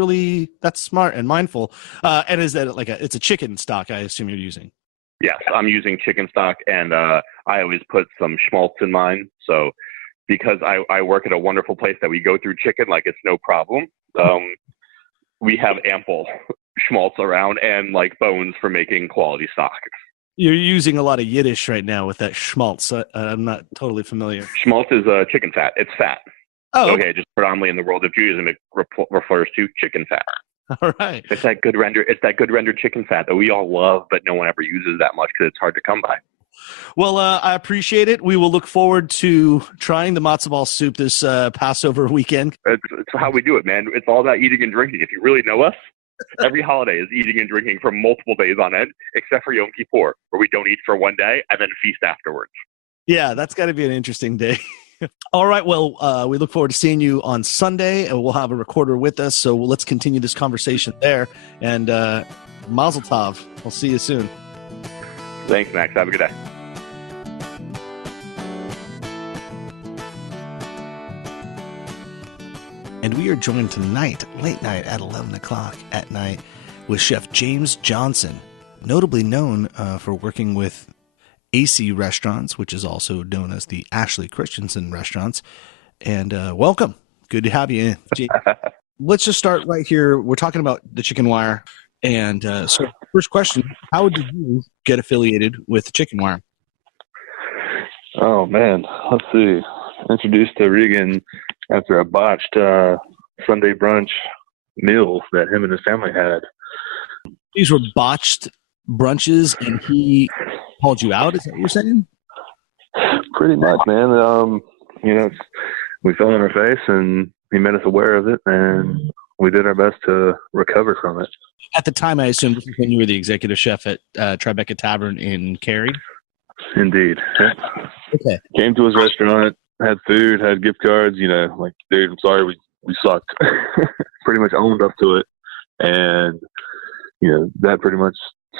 smart and mindful. And is that it's a chicken stock? I assume you're using. Yes, I'm using chicken stock, and I always put some schmaltz in mine. So because I work at a wonderful place that we go through chicken like it's no problem. We have ample schmaltz around and bones for making quality stock. You're using a lot of Yiddish right now with that schmaltz. I'm not totally familiar. Schmaltz is chicken fat. It's fat. Oh, okay. Just predominantly in the world of Judaism, it refers to chicken fat. All right. It's that good rendered chicken fat that we all love, but no one ever uses that much because it's hard to come by. Well, I appreciate it. We will look forward to trying the matzo ball soup this Passover weekend. It's how we do it, man. It's all about eating and drinking. If you really know us, every holiday is eating and drinking for multiple days on end, except for Yom Kippur, where we don't eat for one day and then feast afterwards. Yeah, that's got to be an interesting day. All right. Well, we look forward to seeing you on Sunday, and we'll have a recorder with us. So let's continue this conversation there. And Mazel Tov. I'll see you soon. Thanks, Max. Have a good day. And we are joined tonight, late night at 11 o'clock at night, with Chef James Johnson, notably known for working with AC Restaurants, which is also known as the Ashley Christensen Restaurants. And welcome. Good to have you in. James. Let's just start right here. We're talking about the ChickenWire. And so first question, how did you get affiliated with ChickenWire? Oh, man. Let's see. Introduced to Regan after a botched Sunday brunch meal that him and his family had. These were botched brunches, and he called you out? Is that what you're saying? Pretty much, man. We fell on our face, and he made us aware of it, and we did our best to recover from it. At the time, I assume this is when you were the executive chef at Tribeca Tavern in Cary? Indeed. Okay. Came to his restaurant, had food, had gift cards, dude, I'm sorry, we sucked. Pretty much owned up to it. And, that pretty much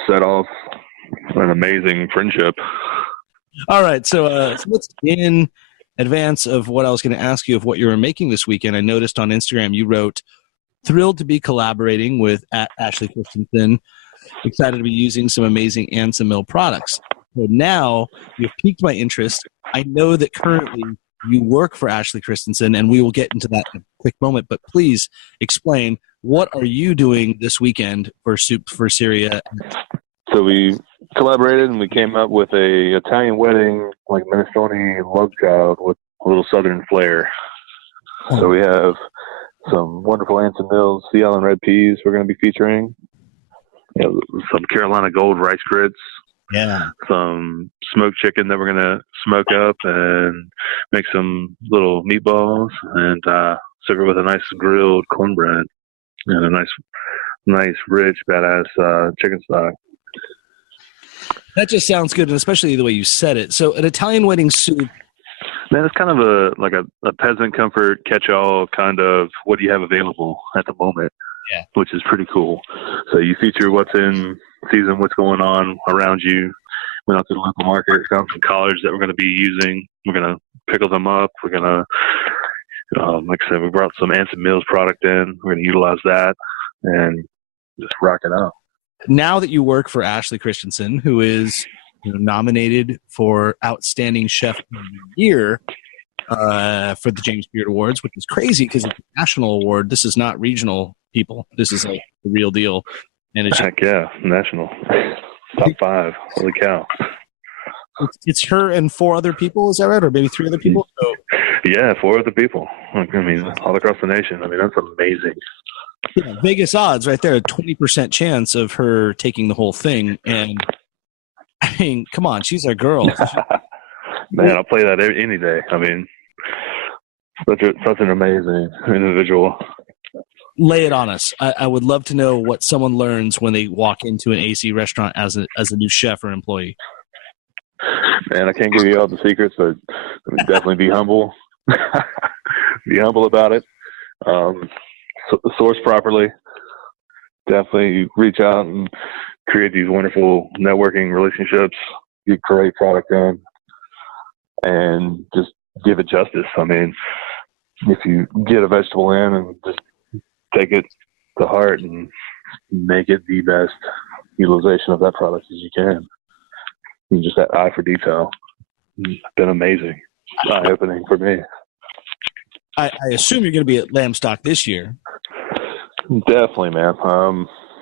set off an amazing friendship. All right. So let's, in advance of what I was going to ask you of what you were making this weekend, I noticed on Instagram you wrote, thrilled to be collaborating with Ashley Christensen, excited to be using some amazing Anson Mill products. So now you've piqued my interest. I know that currently you work for Ashley Christensen, and we will get into that in a quick moment, but please explain, what are you doing this weekend for Soup for Syria? So we collaborated and we came up with a Italian wedding, minestrone love child with a little southern flair. So we have some wonderful Anson Mills Sea Island red peas we're going to be featuring. Some Carolina Gold rice grits. Yeah. Some smoked chicken that we're going to smoke up and make some little meatballs and serve it with a nice grilled cornbread and a nice, rich, badass chicken stock. That just sounds good, and especially the way you said it. So an Italian wedding soup. Man, it's kind of a peasant comfort catch-all kind of what do you have available at the moment, which is pretty cool. So you feature what's in season, what's going on around you. Went out to the local market, found some collards that we're going to be using. We're going to pickle them up. We're going to, like I said, we brought some Anson Mills product in. We're going to utilize that and just rock it out. now that you work for Ashley Christensen, who is nominated for Outstanding Chef of the Year for the James Beard Awards, which is crazy because it's a national award. This is not regional people. This is like the real deal. And it's Heck yeah, national. Top 5. Holy cow. It's her and 4 other people, is that right? Or maybe 3 other people? So, yeah, 4 other people. I mean, all across the nation. I mean, that's amazing. Yeah, Vegas odds right there, a 20% chance of her taking the whole thing. And, I mean, come on, she's our girl. Man, I'll play that any day. I mean, such an amazing individual. Lay it on us. I would love to know what someone learns when they walk into an AC restaurant as a new chef or employee. Man, I can't give you all the secrets, but definitely be humble. Be humble about it. Source properly. Definitely reach out and create these wonderful networking relationships. Get great product in, and just give it justice. I mean, if you get a vegetable in and just take it to heart and make it the best utilization of that product as you can. And just that eye for detail. It's been amazing. Eye-opening for me. I assume you're going to be at Lambstock this year. Definitely, man.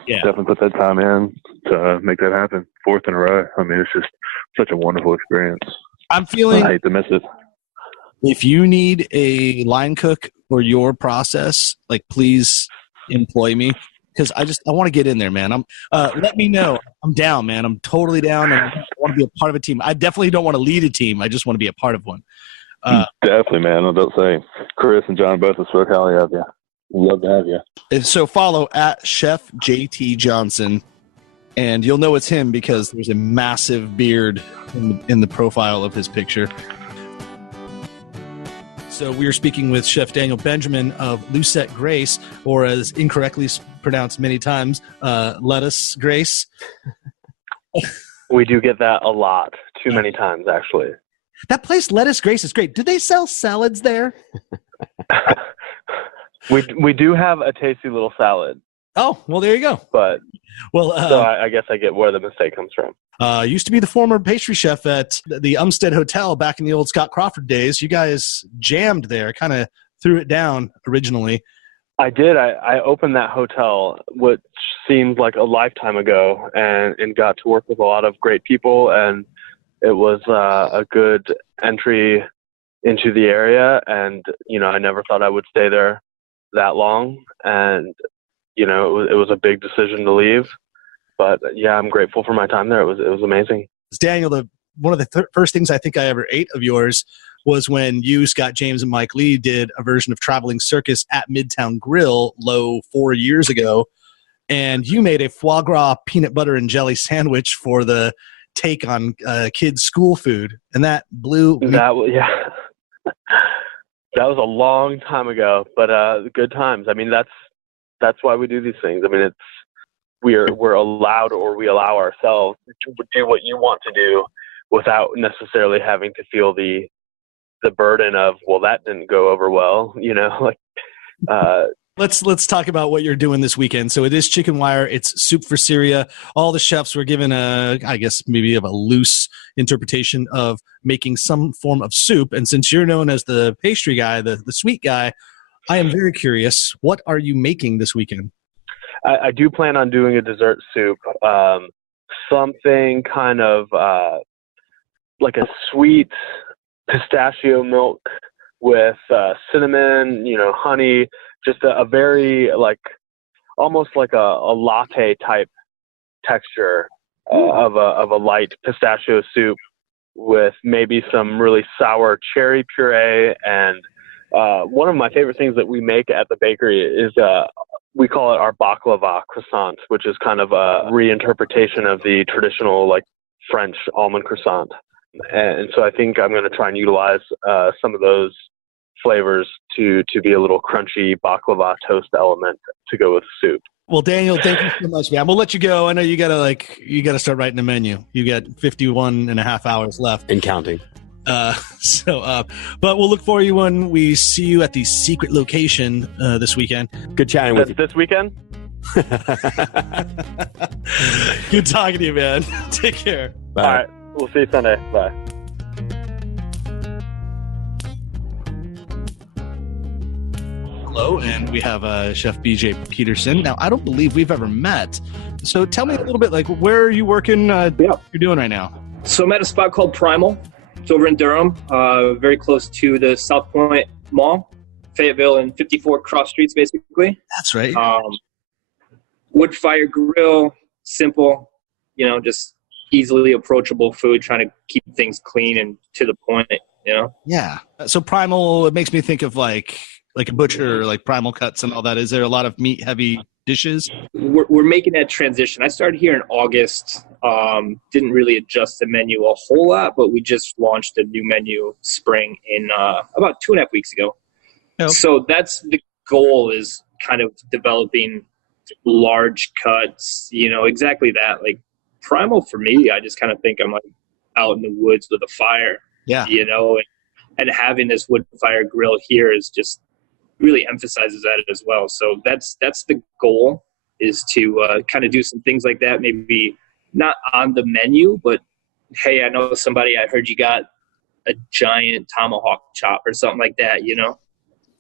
Yeah. Definitely put that time in to make that happen. 4th in a row. I mean, it's just such a wonderful experience. I'm feeling. I hate to miss it. If you need a line cook for your process, like, please employ me, because I want to get in there, man. Let me know. I'm down, man. I'm totally down, and I want to be a part of a team. I definitely don't want to lead a team. I just want to be a part of one. Definitely, man. I don't say Chris and John both have spoke highly of you. Love to have you. So follow at Chef JT Johnson, and you'll know it's him because there's a massive beard in the profile of his picture. So we are speaking with Chef Daniel Benjamin of Lucette Grace, or as incorrectly pronounced many times, Lettuce Grace. We do get that a lot. Too many times, actually. That place, Lettuce Grace, is great. Do they sell salads there? We do have a tasty little salad. Oh, well, there you go. But so I guess I get where the mistake comes from. Used to be the former pastry chef at the Umstead Hotel back in the old Scott Crawford days. You guys jammed there, kind of threw it down originally. I did. I opened that hotel, which seemed like a lifetime ago, and got to work with a lot of great people, and it was a good entry into the area. And, I never thought I would stay there that long. And, it was a big decision to leave. But, yeah, I'm grateful for my time there. It was amazing. Daniel, one of the first things I think I ever ate of yours was when you, Scott James, and Mike Lee did a version of Traveling Circus at Midtown Grill 4 years ago. And you made a foie gras peanut butter and jelly sandwich for the take on kids' school food. And that blew me. That was a long time ago, but good times. I mean, that's why we do these things. I mean, we're allowed, or we allow ourselves to do what you want to do without necessarily having to feel the burden of, well, that didn't go over well, Let's talk about what you're doing this weekend. So it is ChickenWire. It's Soup for Syria. All the chefs were given I guess maybe of a loose interpretation of making some form of soup. And since you're known as the pastry guy, the sweet guy, I am very curious. What are you making this weekend? I do plan on doing a dessert soup, something kind of like a sweet pistachio milk with cinnamon, honey, just a very almost like a latte type texture of a light pistachio soup with maybe some really sour cherry puree. And one of my favorite things that we make at the bakery is we call it our baklava croissant, which is kind of a reinterpretation of the traditional French almond croissant. And so I think I'm going to try and utilize some of those flavors to be a little crunchy baklava toast element to go with the soup. Well, Daniel, thank you so much, man. We'll let you go. I know you gotta start writing the menu. You got 51 and a half hours left. And counting. But we'll look for you when we see you at the secret location this weekend. Good chatting with you. This weekend? Good talking to you, man. Take care. All right. We'll see you Sunday. Bye. Hello, and we have Chef BJ Peterson. Now, I don't believe we've ever met. So tell me a little bit, like, where are you working? You're doing right now? So I'm at a spot called Primal. It's over in Durham, very close to the South Point Mall, Fayetteville, and 54 cross streets, basically. That's right. Wood fire grill, simple, just easily approachable food, trying to keep things clean and to the point, Yeah. So Primal, it makes me think of like a butcher, like Primal Cuts and all that. Is there a lot of meat-heavy dishes? We're making that transition. I started here in August. Didn't really adjust the menu a whole lot, but we just launched a new menu spring in about 2.5 weeks ago. Oh. So that's the goal, is kind of developing large cuts, exactly that. Like Primal for me, I just kind of think I'm like out in the woods with a fire, and having this wood fire grill here is just really emphasizes that as well. So that's the goal, is to kind of do some things like that, maybe not on the menu, but hey, I know somebody, I heard you got a giant tomahawk chop or something like that,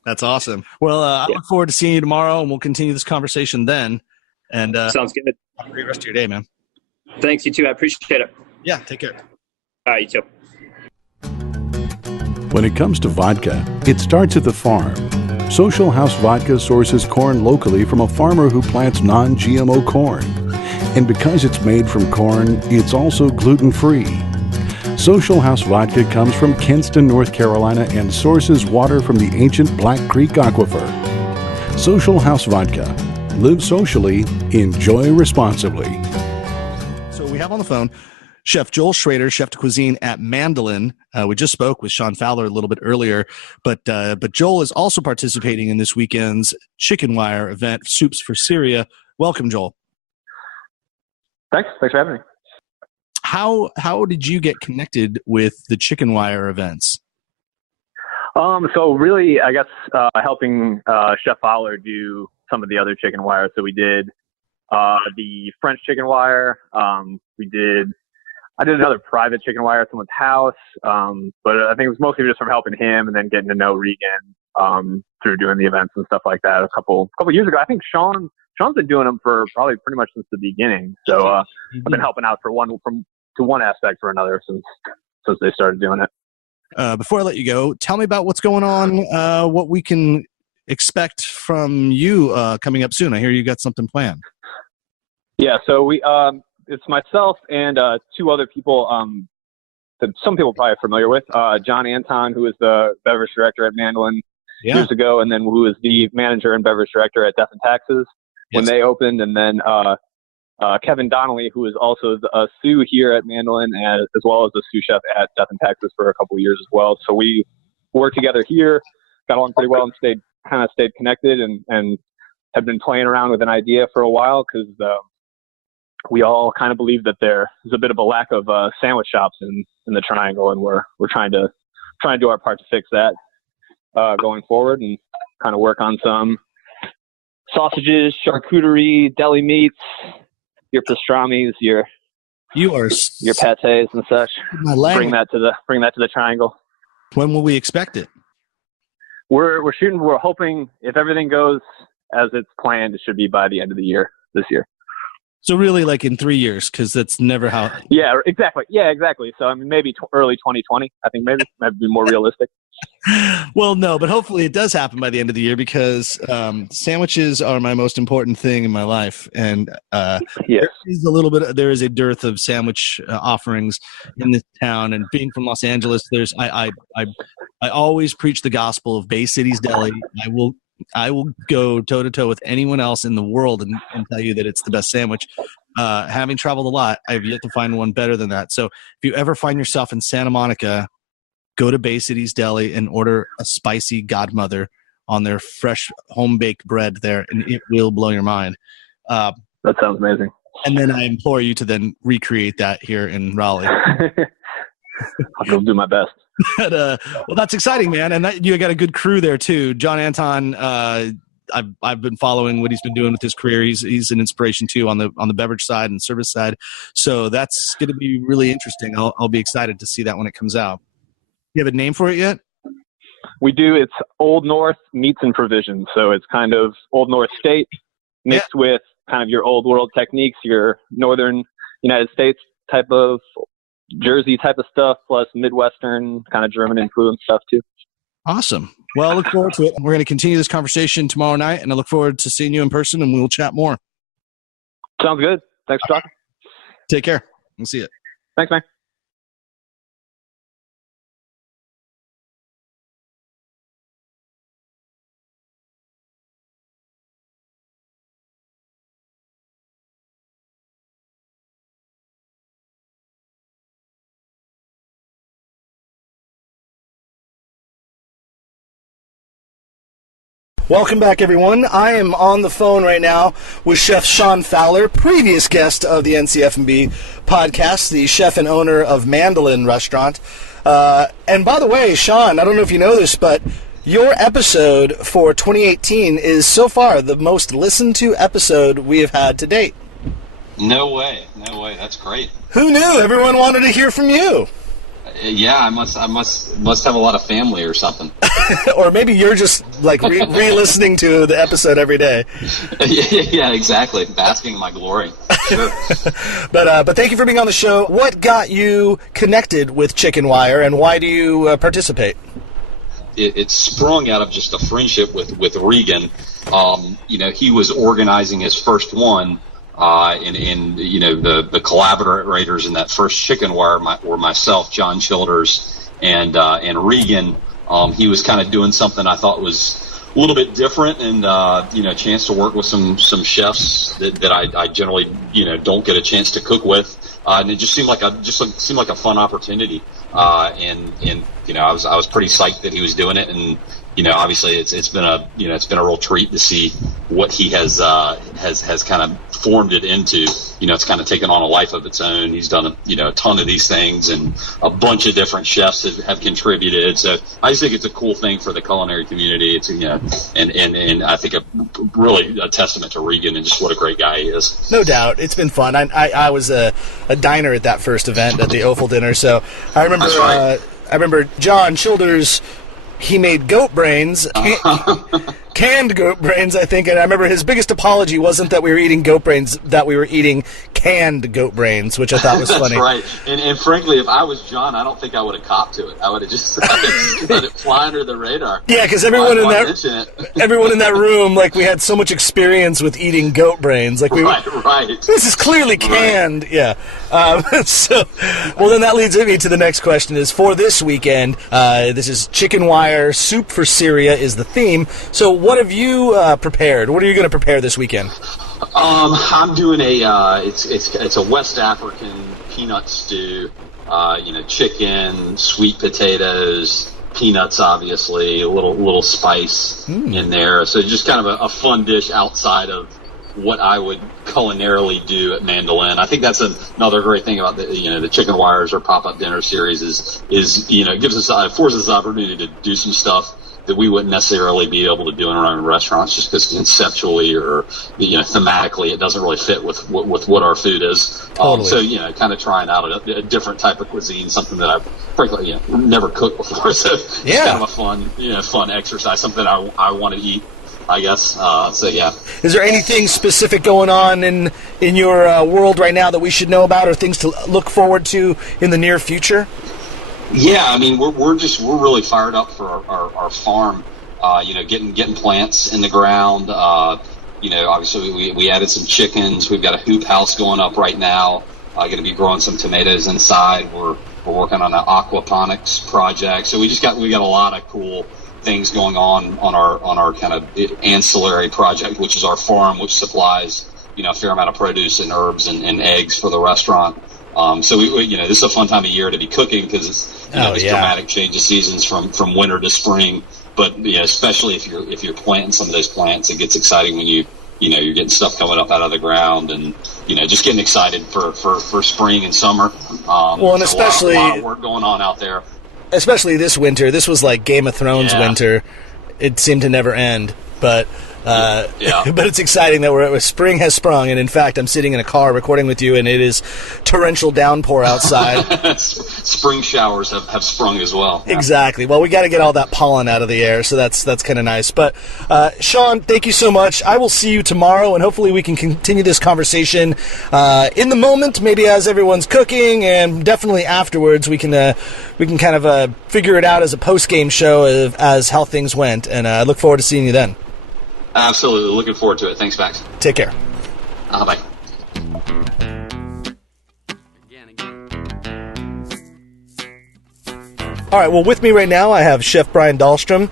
That's awesome. Well, I look forward to seeing you tomorrow, and we'll continue this conversation then. And sounds good. Have a great rest of your day, man. Thanks, you too. I appreciate it. Yeah, take care. All right, you too. When it comes to vodka, it starts at the farm. Social House Vodka sources corn locally from a farmer who plants non-GMO corn. And because it's made from corn, it's also gluten-free. Social House Vodka comes from Kinston, North Carolina, and sources water from the ancient Black Creek Aquifer. Social House Vodka. Live socially, enjoy responsibly. So we have on the phone Chef Joel Schrader, Chef de Cuisine at Mandolin. We just spoke with Sean Fowler a little bit earlier, but Joel is also participating in this weekend's ChickenWire event, Soups for Syria. Welcome, Joel. Thanks for having me. How did you get connected with the ChickenWire events? So really, I guess helping Chef Fowler do some of the other ChickenWire. So we did the French ChickenWire. I did another private ChickenWire at someone's house, but I think it was mostly just from helping him and then getting to know Regan through doing the events and stuff like that. A couple years ago, I think Sean's been doing them for probably pretty much since the beginning. So I've been helping out from one aspect or another since they started doing it. Before I let you go, tell me about what's going on, what we can expect from you coming up soon. I hear you got something planned. Yeah, so it's myself and two other people that some people probably are familiar with. John Anton, who was the beverage director at Mandolin years ago, and then who was the manager and beverage director at Death and Taxes when they opened, and then Kevin Donnelly, who is also a sous here at Mandolin, as well as a sous chef at Death and Taxes for a couple of years as well. So we worked together here, got along pretty well, and stayed connected, and have been playing around with an idea for a while because we all kind of believe that there is a bit of a lack of sandwich shops in the Triangle, and we're trying to do our part to fix that going forward, and kind of work on some sausages, charcuterie, deli meats, your pastrami's, your pates and such. Bring that to the Triangle. When will we expect it? We're hoping, if everything goes as it's planned, it should be by the end of the year this year. So really, like in 3 years, because that's never how. Yeah, exactly. So I mean, maybe early 2020. I think maybe be more realistic. Well, no, but hopefully it does happen by the end of the year, because sandwiches are my most important thing in my life, and there is a dearth of sandwich offerings in this town. And being from Los Angeles, I always preach the gospel of Bay City's Deli. I will go toe-to-toe with anyone else in the world and tell you that it's the best sandwich. Having traveled a lot, I've yet to find one better than that. So if you ever find yourself in Santa Monica, go to Bay City's Deli and order a spicy Godmother on their fresh home-baked bread there, and it will blow your mind. That sounds amazing. And then I implore you to then recreate that here in Raleigh. I'll do my best. But, well, that's exciting, man. And you got a good crew there too. John Anton, I've been following what he's been doing with his career. He's an inspiration too on the beverage side and service side. So that's going to be really interesting. I'll be excited to see that when it comes out. You have a name for it yet? We do. It's Old North Meats and Provisions. So it's kind of Old North state mixed with kind of your old world techniques, your northern United States type of Jersey type of stuff, plus Midwestern kind of German influence stuff too. Awesome. Well, I look forward to it. We're going to continue this conversation tomorrow night, and I look forward to seeing you in person, and we'll chat more. Sounds good. Thanks for talking. Take care. We'll see you. Thanks, man. Welcome back, everyone. I am on the phone right now with Chef Sean Fowler, previous guest of the NCF&B podcast, the chef and owner of Mandolin Restaurant. And by the way, Sean, I don't know if you know this, but your episode for 2018 is so far the most listened to episode we have had to date. No way. That's great. Who knew? Everyone wanted to hear from you. Yeah, I must have a lot of family or something. Or maybe you're just like re-listening to the episode every day. Yeah, exactly. Basking in my glory. Sure. But thank you for being on the show. What got you connected with ChickenWire, and why do you participate? It sprung out of just a friendship with Regan. He was organizing his first one. And the collaborators in that first ChickenWire were myself, John Childers, and Regan. He was kind of doing something I thought was a little bit different, and a chance to work with some chefs that I generally don't get a chance to cook with, and it just seemed like a fun opportunity. And I was pretty psyched that he was doing it, and obviously it's been a real treat to see what he has kind of formed it into. It's kind of taken on a life of its own. He's done a ton of these things, and a bunch of different chefs have contributed. So I just think it's a cool thing for the culinary community. It's and I think really a testament to Regan and just what a great guy he is. No doubt, it's been fun. I was a diner at that first event at the Offal dinner, so I remember. That's right. I remember John Childers. He made goat brains, canned goat brains, I think, and I remember his biggest apology wasn't that we were eating goat brains, that we were eating canned goat brains, which I thought was funny. That's right. And frankly, if I was John, I don't think I would have copped to it. I would have just let it fly under the radar. Yeah, because everyone in that room, like, we had so much experience with eating goat brains. Like, right. This is clearly canned. Right. Yeah. Well, then that leads me to the next question is, for this weekend, this is ChickenWire, Soup for Syria is the theme. So what have you prepared? What are you going to prepare this weekend? I'm doing it's a West African peanut stew. Chicken, sweet potatoes, peanuts, obviously, a little spice in there. So just kind of a fun dish outside of what I would culinarily do at Mandolin. I think that's another great thing about the ChickenWires or pop-up dinner series is it forces us the opportunity to do some stuff that we wouldn't necessarily be able to do in our own restaurants, just because conceptually or thematically it doesn't really fit with what our food is. Totally. So kind of trying out a different type of cuisine, something that I've frankly never cooked before. So it's kind of a fun exercise, something I want to eat, I guess. Is there anything specific going on in your world right now that we should know about, or things to look forward to in the near future? Yeah, I mean, we're really fired up for our farm. Getting plants in the ground. Obviously we added some chickens. We've got a hoop house going up right now. Going to be growing some tomatoes inside. We're working on an aquaponics project. So we got a lot of cool things going on our kind of ancillary project, which is our farm, which supplies a fair amount of produce and herbs and eggs for the restaurant. So this is a fun time of year to be cooking, because it's dramatic change of seasons from winter to spring. But especially if you're planting some of those plants, it gets exciting when you're getting stuff coming up out of the ground, and just getting excited for spring and summer. And especially a lot of work going on out there. Especially this winter. This was like Game of Thrones winter. It seemed to never end. But But it's exciting that spring has sprung, and in fact, I'm sitting in a car recording with you, and it is torrential downpour outside. Spring showers have sprung as well. Exactly. Well, we got to get all that pollen out of the air, so that's kind of nice. But Sean, thank you so much. I will see you tomorrow, and hopefully we can continue this conversation in the moment, maybe as everyone's cooking, and definitely afterwards we can kind of figure it out as a post-game show as how things went. And I look forward to seeing you then. Absolutely. Looking forward to it. Thanks, Max. Take care. Bye. All right, well, with me right now I have Chef Brian Dahlstrom,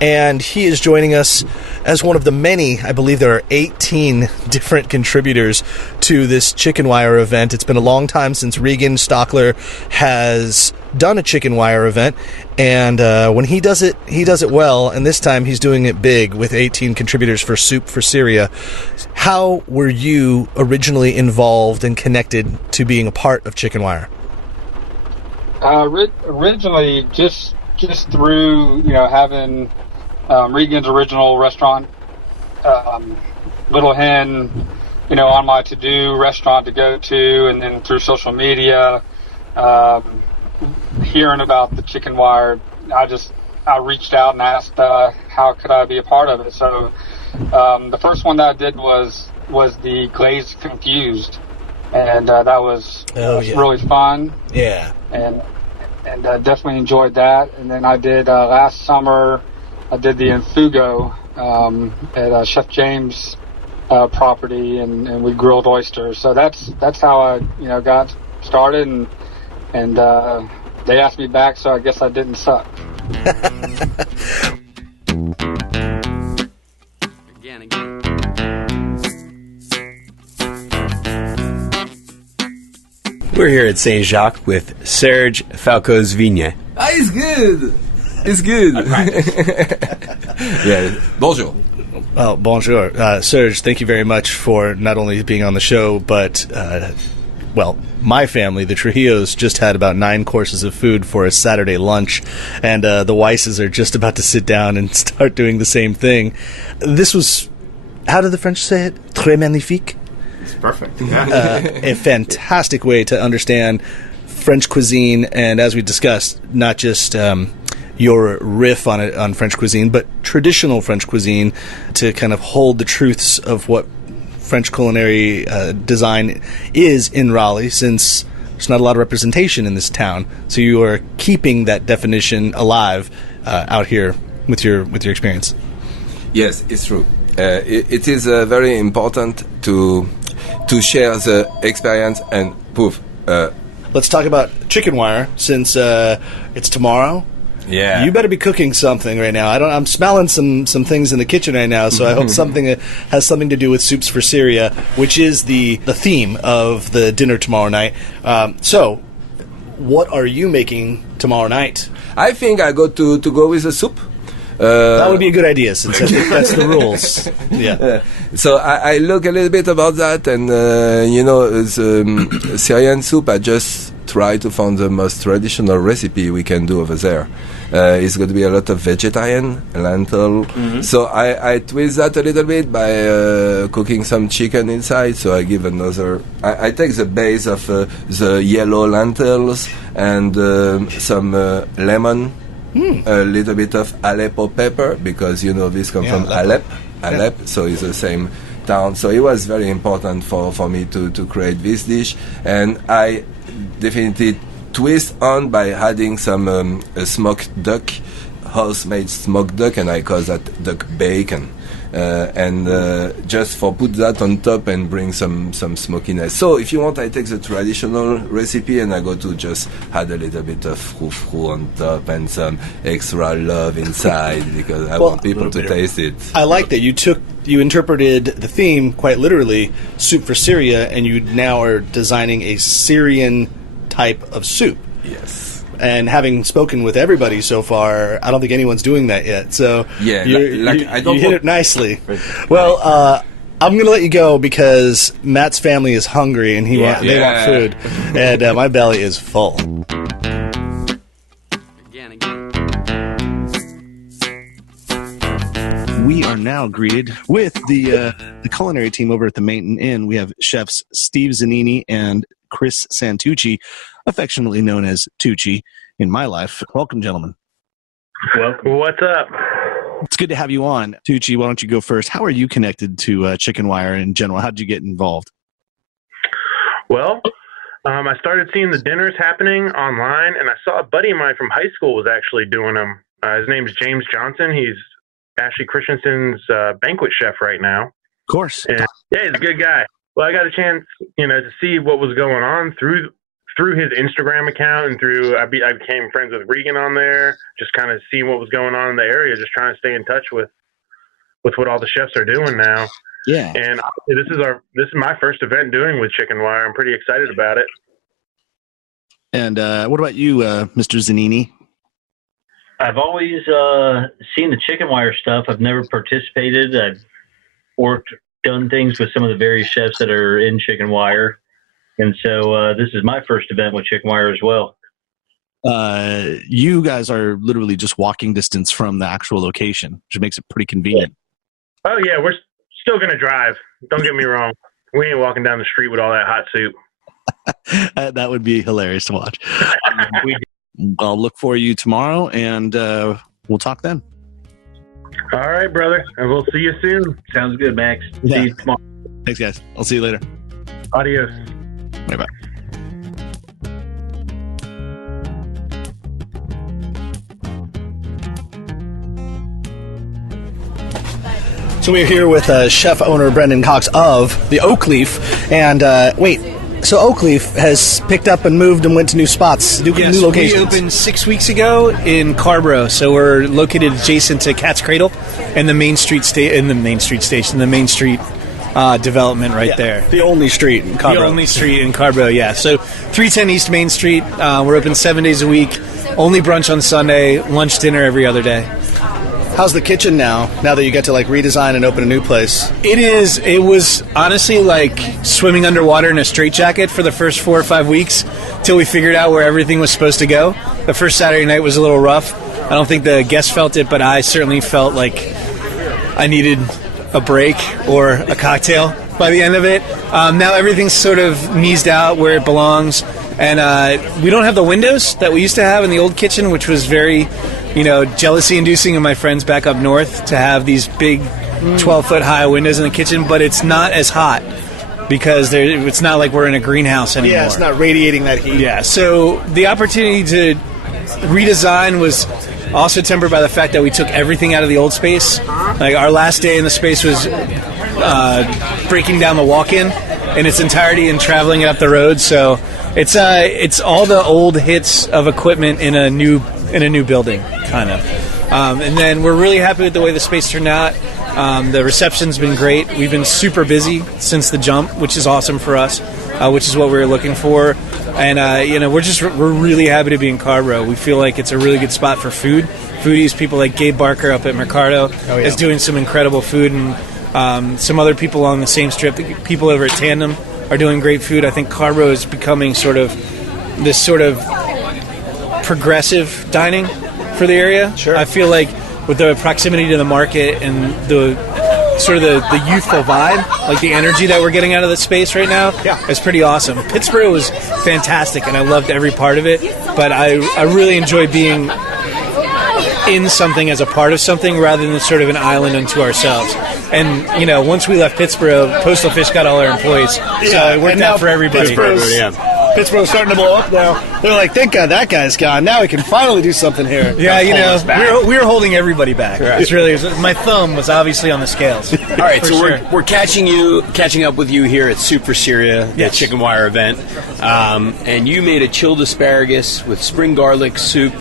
and he is joining us as one of the many, I believe there are 18 different contributors to this ChickenWire event. It's been a long time since Regan Stockler has done a ChickenWire event, and when he does it well, and this time he's doing it big with 18 contributors for Soup for Syria. How were you originally involved and connected to being a part of ChickenWire? Originally, just through having Regan's original restaurant, Little Hen, on my to-do restaurant to go to, and then through social media, hearing about the ChickenWire, I reached out and asked how could I be a part of it. So the first one that I did was the Glazed Confused, and that was really fun. Yeah. And definitely enjoyed that. And then I did last summer, I did the Infugo at Chef James' property, and we grilled oysters. So that's how I got started, and they asked me back, so I guess I didn't suck. We're here at Saint Jacques with Serge Falco's Vigne. It's good. It's good. Yeah. Bonjour. Oh, bonjour. Serge, thank you very much for not only being on the show, but, my family, the Trujillos, just had about 9 courses of food for a Saturday lunch, and the Weisses are just about to sit down and start doing the same thing. This was, how do the French say it? Très magnifique? It's perfect. A fantastic way to understand French cuisine, and as we discussed, not just your riff on French cuisine, but traditional French cuisine to kind of hold the truths of what French culinary design is in Raleigh, since there's not a lot of representation in this town. So you are keeping that definition alive out here with your experience. Yes, it's true. It is very important to share the experience and proof. Let's talk about ChickenWire, since it's tomorrow. Yeah. You better be cooking something right now. I'm smelling some things in the kitchen right now, so I hope something has something to do with Soups for Syria, which is the theme of the dinner tomorrow night. So, what are you making tomorrow night? I think I go to go with the soup. That would be a good idea, since I think that's the rules. Yeah. So I look a little bit about that, and the Syrian soup, I just try to find the most traditional recipe we can do over there. It's going to be a lot of vegetarian, lentil. Mm-hmm. So I twist that a little bit by cooking some chicken inside. So I give another. I take the base of the yellow lentils and some lemon. A little bit of Aleppo pepper, because this comes from Alep, so it's the same town. So it was very important for me to create this dish, and I definitely twist on by adding some smoked duck, house-made smoked duck, and I call that duck bacon. Just put that on top and bring some smokiness. So if you want, I take the traditional recipe and I go to just add a little bit of frou-frou on top and some extra love inside, because I want people to taste it. I like that you interpreted the theme quite literally, Soup for Syria, and you now are designing a Syrian type of soup. Yes. And having spoken with everybody so far, I don't think anyone's doing that yet. So yeah, you hit it nicely. Well, I'm going to let you go because Matt's family is hungry and they want food, and my belly is full. We are now greeted with the culinary team over at the Maynton Inn. We have chefs Steve Zanini and Chris Santucci, affectionately known as Tucci in my life. Welcome, gentlemen. Welcome. What's up? It's good to have you on. Tucci, why don't you go first? How are you connected to ChickenWire in general? How did you get involved? Well, I started seeing the dinners happening online, and I saw a buddy of mine from high school was actually doing them. His name is James Johnson. He's Ashley Christensen's banquet chef right now. Of course. And, yeah, he's a good guy. Well, I got a chance, to see what was going on through his Instagram account, and I became friends with Regan on there, just kind of seeing what was going on in the area, just trying to stay in touch with what all the chefs are doing now. Yeah. And this is my first event doing with ChickenWire. I'm pretty excited about it. And what about you, Mr. Zanini? I've always seen the ChickenWire stuff. I've never participated. I've done things with some of the various chefs that are in ChickenWire. And so this is my first event with ChickenWire as well. You guys are literally just walking distance from the actual location, which makes it pretty convenient. Oh, yeah, we're still going to drive. Don't get me wrong. We ain't walking down the street with all that hot soup. That would be hilarious to watch. I'll look for you tomorrow, and we'll talk then. All right, brother. And we'll see you soon. Sounds good, Max. Yeah. See you tomorrow. Thanks, guys. I'll see you later. Adios. Bye-bye. So we're here with chef owner Brendan Cox of the Oak Leaf. And so Oak Leaf has picked up and moved and went to new spots, new locations. We opened 6 weeks ago in Carborough. So we're located adjacent to Cat's Cradle and the Main Street development right there. The only street in Carborough. The only street in Carborough, yeah. So 310 East Main Street. We're open 7 days a week. Only brunch on Sunday. Lunch, dinner every other day. How's the kitchen now that you get to redesign and open a new place? It was honestly like swimming underwater in a straitjacket for the first 4 or 5 weeks till we figured out where everything was supposed to go. The first Saturday night was a little rough. I don't think the guests felt it, but I certainly felt like I needed a break or a cocktail by the end of it. Now everything's sort of kneesed out where it belongs, and we don't have the windows that we used to have in the old kitchen, which was very jealousy-inducing of my friends back up north to have these big 12-foot high windows in the kitchen, but it's not as hot because it's not like we're in a greenhouse anymore. Yeah, it's not radiating that heat. Yeah, so the opportunity to redesign was also tempered by the fact that we took everything out of the old space. Like our last day in the space was breaking down the walk-in in its entirety and traveling it up the road. So it's all the old hits of equipment in a new building, kind of. And then we're really happy with the way the space turned out. The reception's been great. We've been super busy since the jump, which is awesome for us, which is what we were looking for. And we're really happy to be in Carborough. We feel like it's a really good spot for food. Foodies, people like Gabe Barker up at Mercado is doing some incredible food, and some other people along the same strip. People over at Tandem are doing great food. I think Carborough is becoming this sort of progressive dining for the area. Sure. I feel like with the proximity to the market and the sort of the youthful vibe, like the energy that we're getting out of the space right now, is pretty awesome. Pittsburgh was fantastic, and I loved every part of it, but I really enjoy being in something as a part of something rather than sort of an island unto ourselves. And, once we left Pittsburgh, Postal Fish got all our employees, so it worked out for everybody. Pittsburgh's starting to blow up now. They're like, thank God that guy's gone. Now we can finally do something here. Yeah, we were holding everybody back. Right. It's really my thumb was obviously on the scales. All right, so we're catching up with you here at Soup for Syria, the ChickenWire event, and you made a chilled asparagus with spring garlic soup,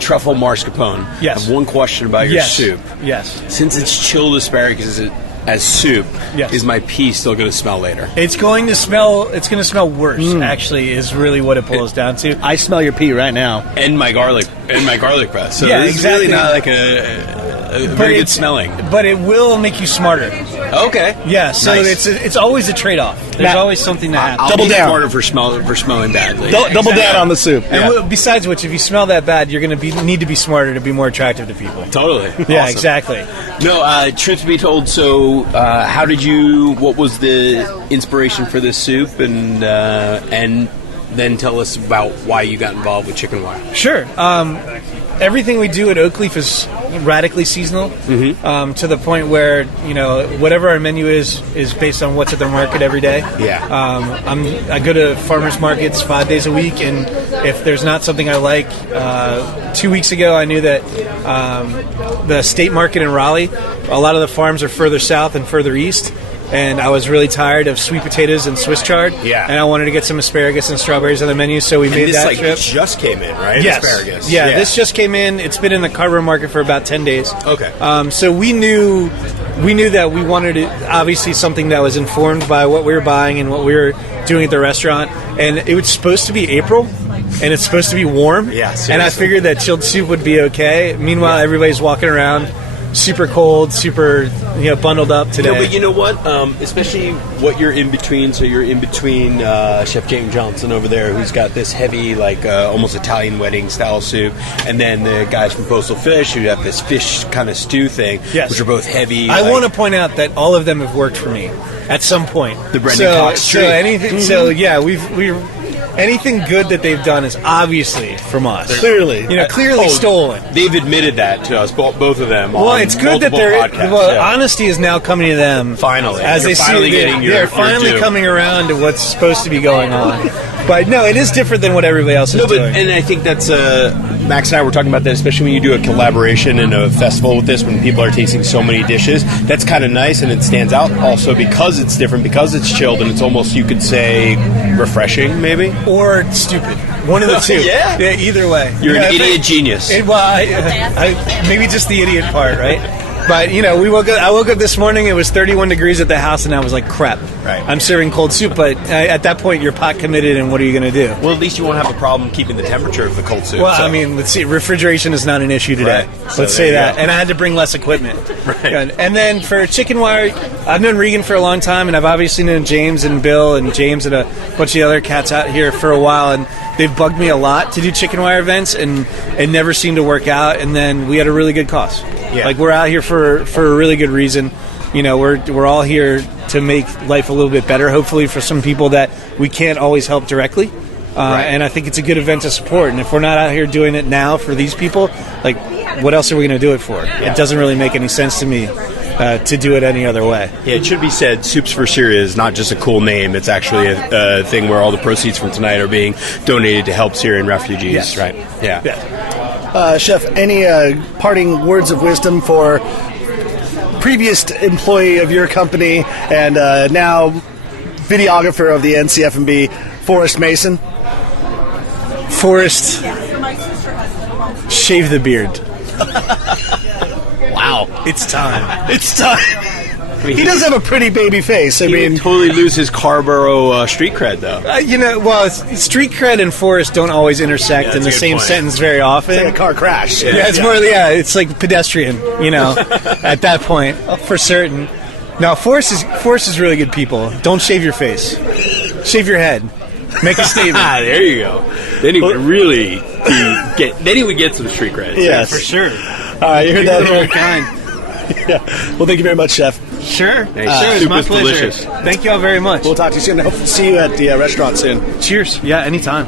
truffle mascarpone. Yes. I have one question about your soup. Yes. Since it's chilled asparagus as soup, is my pea still going to smell later? It's going to smell worse. Actually, is really what it boils down to. I smell your pea right now, and my garlic press. So yeah, this exactly. is really not like a very good smelling. But it will make you smarter. Okay. Yeah, so Nice. it's always a trade-off. There's Matt, always something to happen. I'll Double be down. smarter for smelling badly. Double down on the soup. And besides which, if you smell that bad, you're going to need to be smarter to be more attractive to people. Totally. Yeah, Awesome. exactly. No, truth be told, so what was the inspiration for this soup, and then tell us about why you got involved with ChickenWire. Sure. Everything we do at Oakleaf is radically seasonal, to the point where, whatever our menu is based on what's at the market every day. Yeah. I go to farmers markets 5 days a week, and if there's not something I like, 2 weeks ago I knew that the state market in Raleigh, a lot of the farms are further south and further east. And I was really tired of sweet potatoes and Swiss chard. Yeah. And I wanted to get some asparagus and strawberries on the menu, so we made that trip. Just came in, right? Yes. Asparagus. Yeah, this just came in. It's been in the Carver market for about 10 days. Okay. So we knew that we wanted obviously something that was informed by what we were buying and what we were doing at the restaurant. And it was supposed to be April, and it's supposed to be warm. Yeah, seriously. And I figured that chilled soup would be okay. Meanwhile, everybody's walking around super cold, super bundled up today. No, but you know what? Especially what you're in between. So you're in between Chef James Johnson over there, who's got this heavy, almost Italian wedding style soup, and then the guys from Postal Fish who have this fish kind of stew thing, which are both heavy. I want to point out that all of them have worked for me at some point. The Brendan Cox So treat. anything. So yeah, we've. Anything good that they've done is obviously from us. Clearly. Clearly stolen. They've admitted that to us, both of them. Well, on it's good that honesty is now coming to them. Finally. As You're they finally see getting your they're finally due. coming around to what's supposed to be going on. But no, it is different than what everybody else is doing. And I think that's Max and I were talking about that, especially when you do a collaboration and a festival with this, when people are tasting so many dishes. That's kind of nice, and it stands out also because it's different, because it's chilled, and it's almost, you could say, refreshing, maybe, or stupid. One of the two. Yeah. Either way. You're an idiot genius. Maybe just the idiot part, right? But I woke up this morning. It was 31 degrees at the house, and I was like, "Crap! Right. I'm serving cold soup." But at that point, you're pot committed, and what are you going to do? Well, at least you won't have a problem keeping the temperature of the cold soup. Well, I mean, let's see. Refrigeration is not an issue today. Right. So Let's say there you that. go. And I had to bring less equipment. Right. And then for ChickenWire, I've known Regan for a long time, and I've obviously known James and Bill and James and a bunch of the other cats out here for a while, and they've bugged me a lot to do ChickenWire events, and it never seemed to work out. And then we had a really good cause. Yeah. Like, we're out here for a really good reason. We're all here to make life a little bit better, hopefully for some people that we can't always help directly. And I think it's a good event to support. And if we're not out here doing it now for these people, like, what else are we going to do it for? Yeah. It doesn't really make any sense to me to do it any other way. Yeah, it should be said, Soups for Syria is not just a cool name. It's actually a thing where all the proceeds from tonight are being donated to help Syrian refugees, Yes. right? Yeah. Chef, any parting words of wisdom for previous employee of your company and now videographer of the NCFMB, Forrest Mason? Forrest, shave the beard. Wow. It's time. It's time. He does have a pretty baby face. He would totally lose his Carborough street cred, though. Street cred and Forrest don't always intersect in the same sentence very often. It's like a car crash. It's like pedestrian, at that point, for certain. No, Forrest is really good people. Don't shave your face. Shave your head. Make a statement. There you go. Then he would really he would get some street cred. Yes. For sure. All right, you heard that here. Kind. Yeah. Well, thank you very much, Chef. Sure. Hey, It's soup my is pleasure. delicious. Thank you all very much. We'll talk to you soon. I hope to see you at the restaurant soon. Cheers. Yeah, anytime.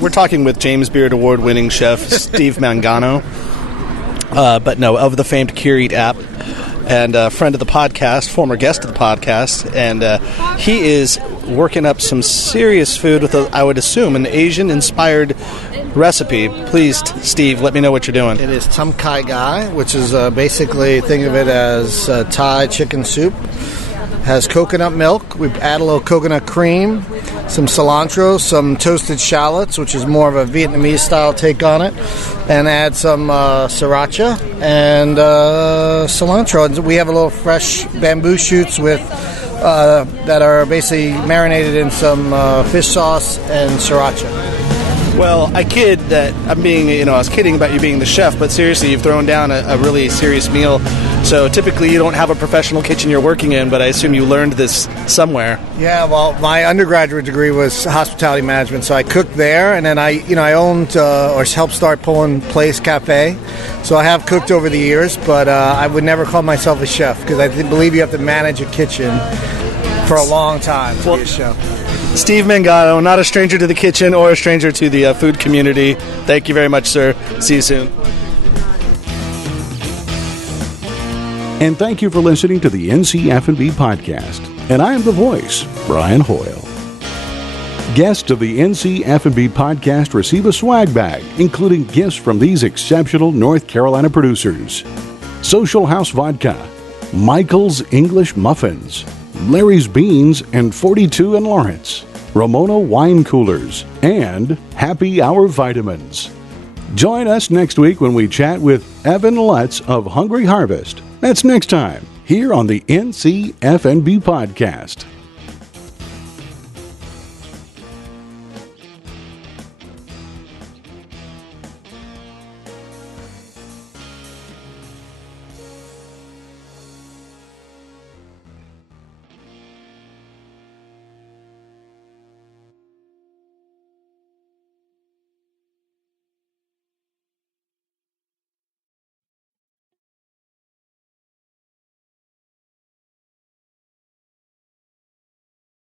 We're talking with James Beard Award-winning chef Steve Mangano, but no, of the famed Cure Eat app, and a friend of the podcast, former guest of the podcast, and he is working up some serious food with, I would assume, an Asian-inspired recipe. Please, Steve, let me know what you're doing. It is Tom Kai Gai, which is basically, think of it as Thai chicken soup. Has coconut milk. We add a little coconut cream, some cilantro, some toasted shallots, which is more of a Vietnamese style take on it, and add some sriracha and cilantro. And we have a little fresh bamboo shoots with that are basically marinated in some fish sauce and sriracha. Well, I kid that I'm being, I was kidding about you being the chef, but seriously, you've thrown down a really serious meal. So typically you don't have a professional kitchen you're working in, but I assume you learned this somewhere. Yeah, well, my undergraduate degree was hospitality management, so I cooked there, and then I owned or helped start Poland Place Cafe. So I have cooked over the years, but I would never call myself a chef because I believe you have to manage a kitchen for a long time to be a chef. Steve Mangano, not a stranger to the kitchen or a stranger to the food community. Thank you very much, sir. See you soon. And thank you for listening to the NCF&B podcast. And I am the voice, Brian Hoyle. Guests of the NCF&B podcast receive a swag bag, including gifts from these exceptional North Carolina producers: Social House Vodka, Michael's English Muffins, Larry's Beans and 42 and Lawrence, Ramona Wine Coolers, and Happy Hour Vitamins. Join us next week when we chat with Evan Lutz of Hungry Harvest. That's next time, here on the NCF&B podcast.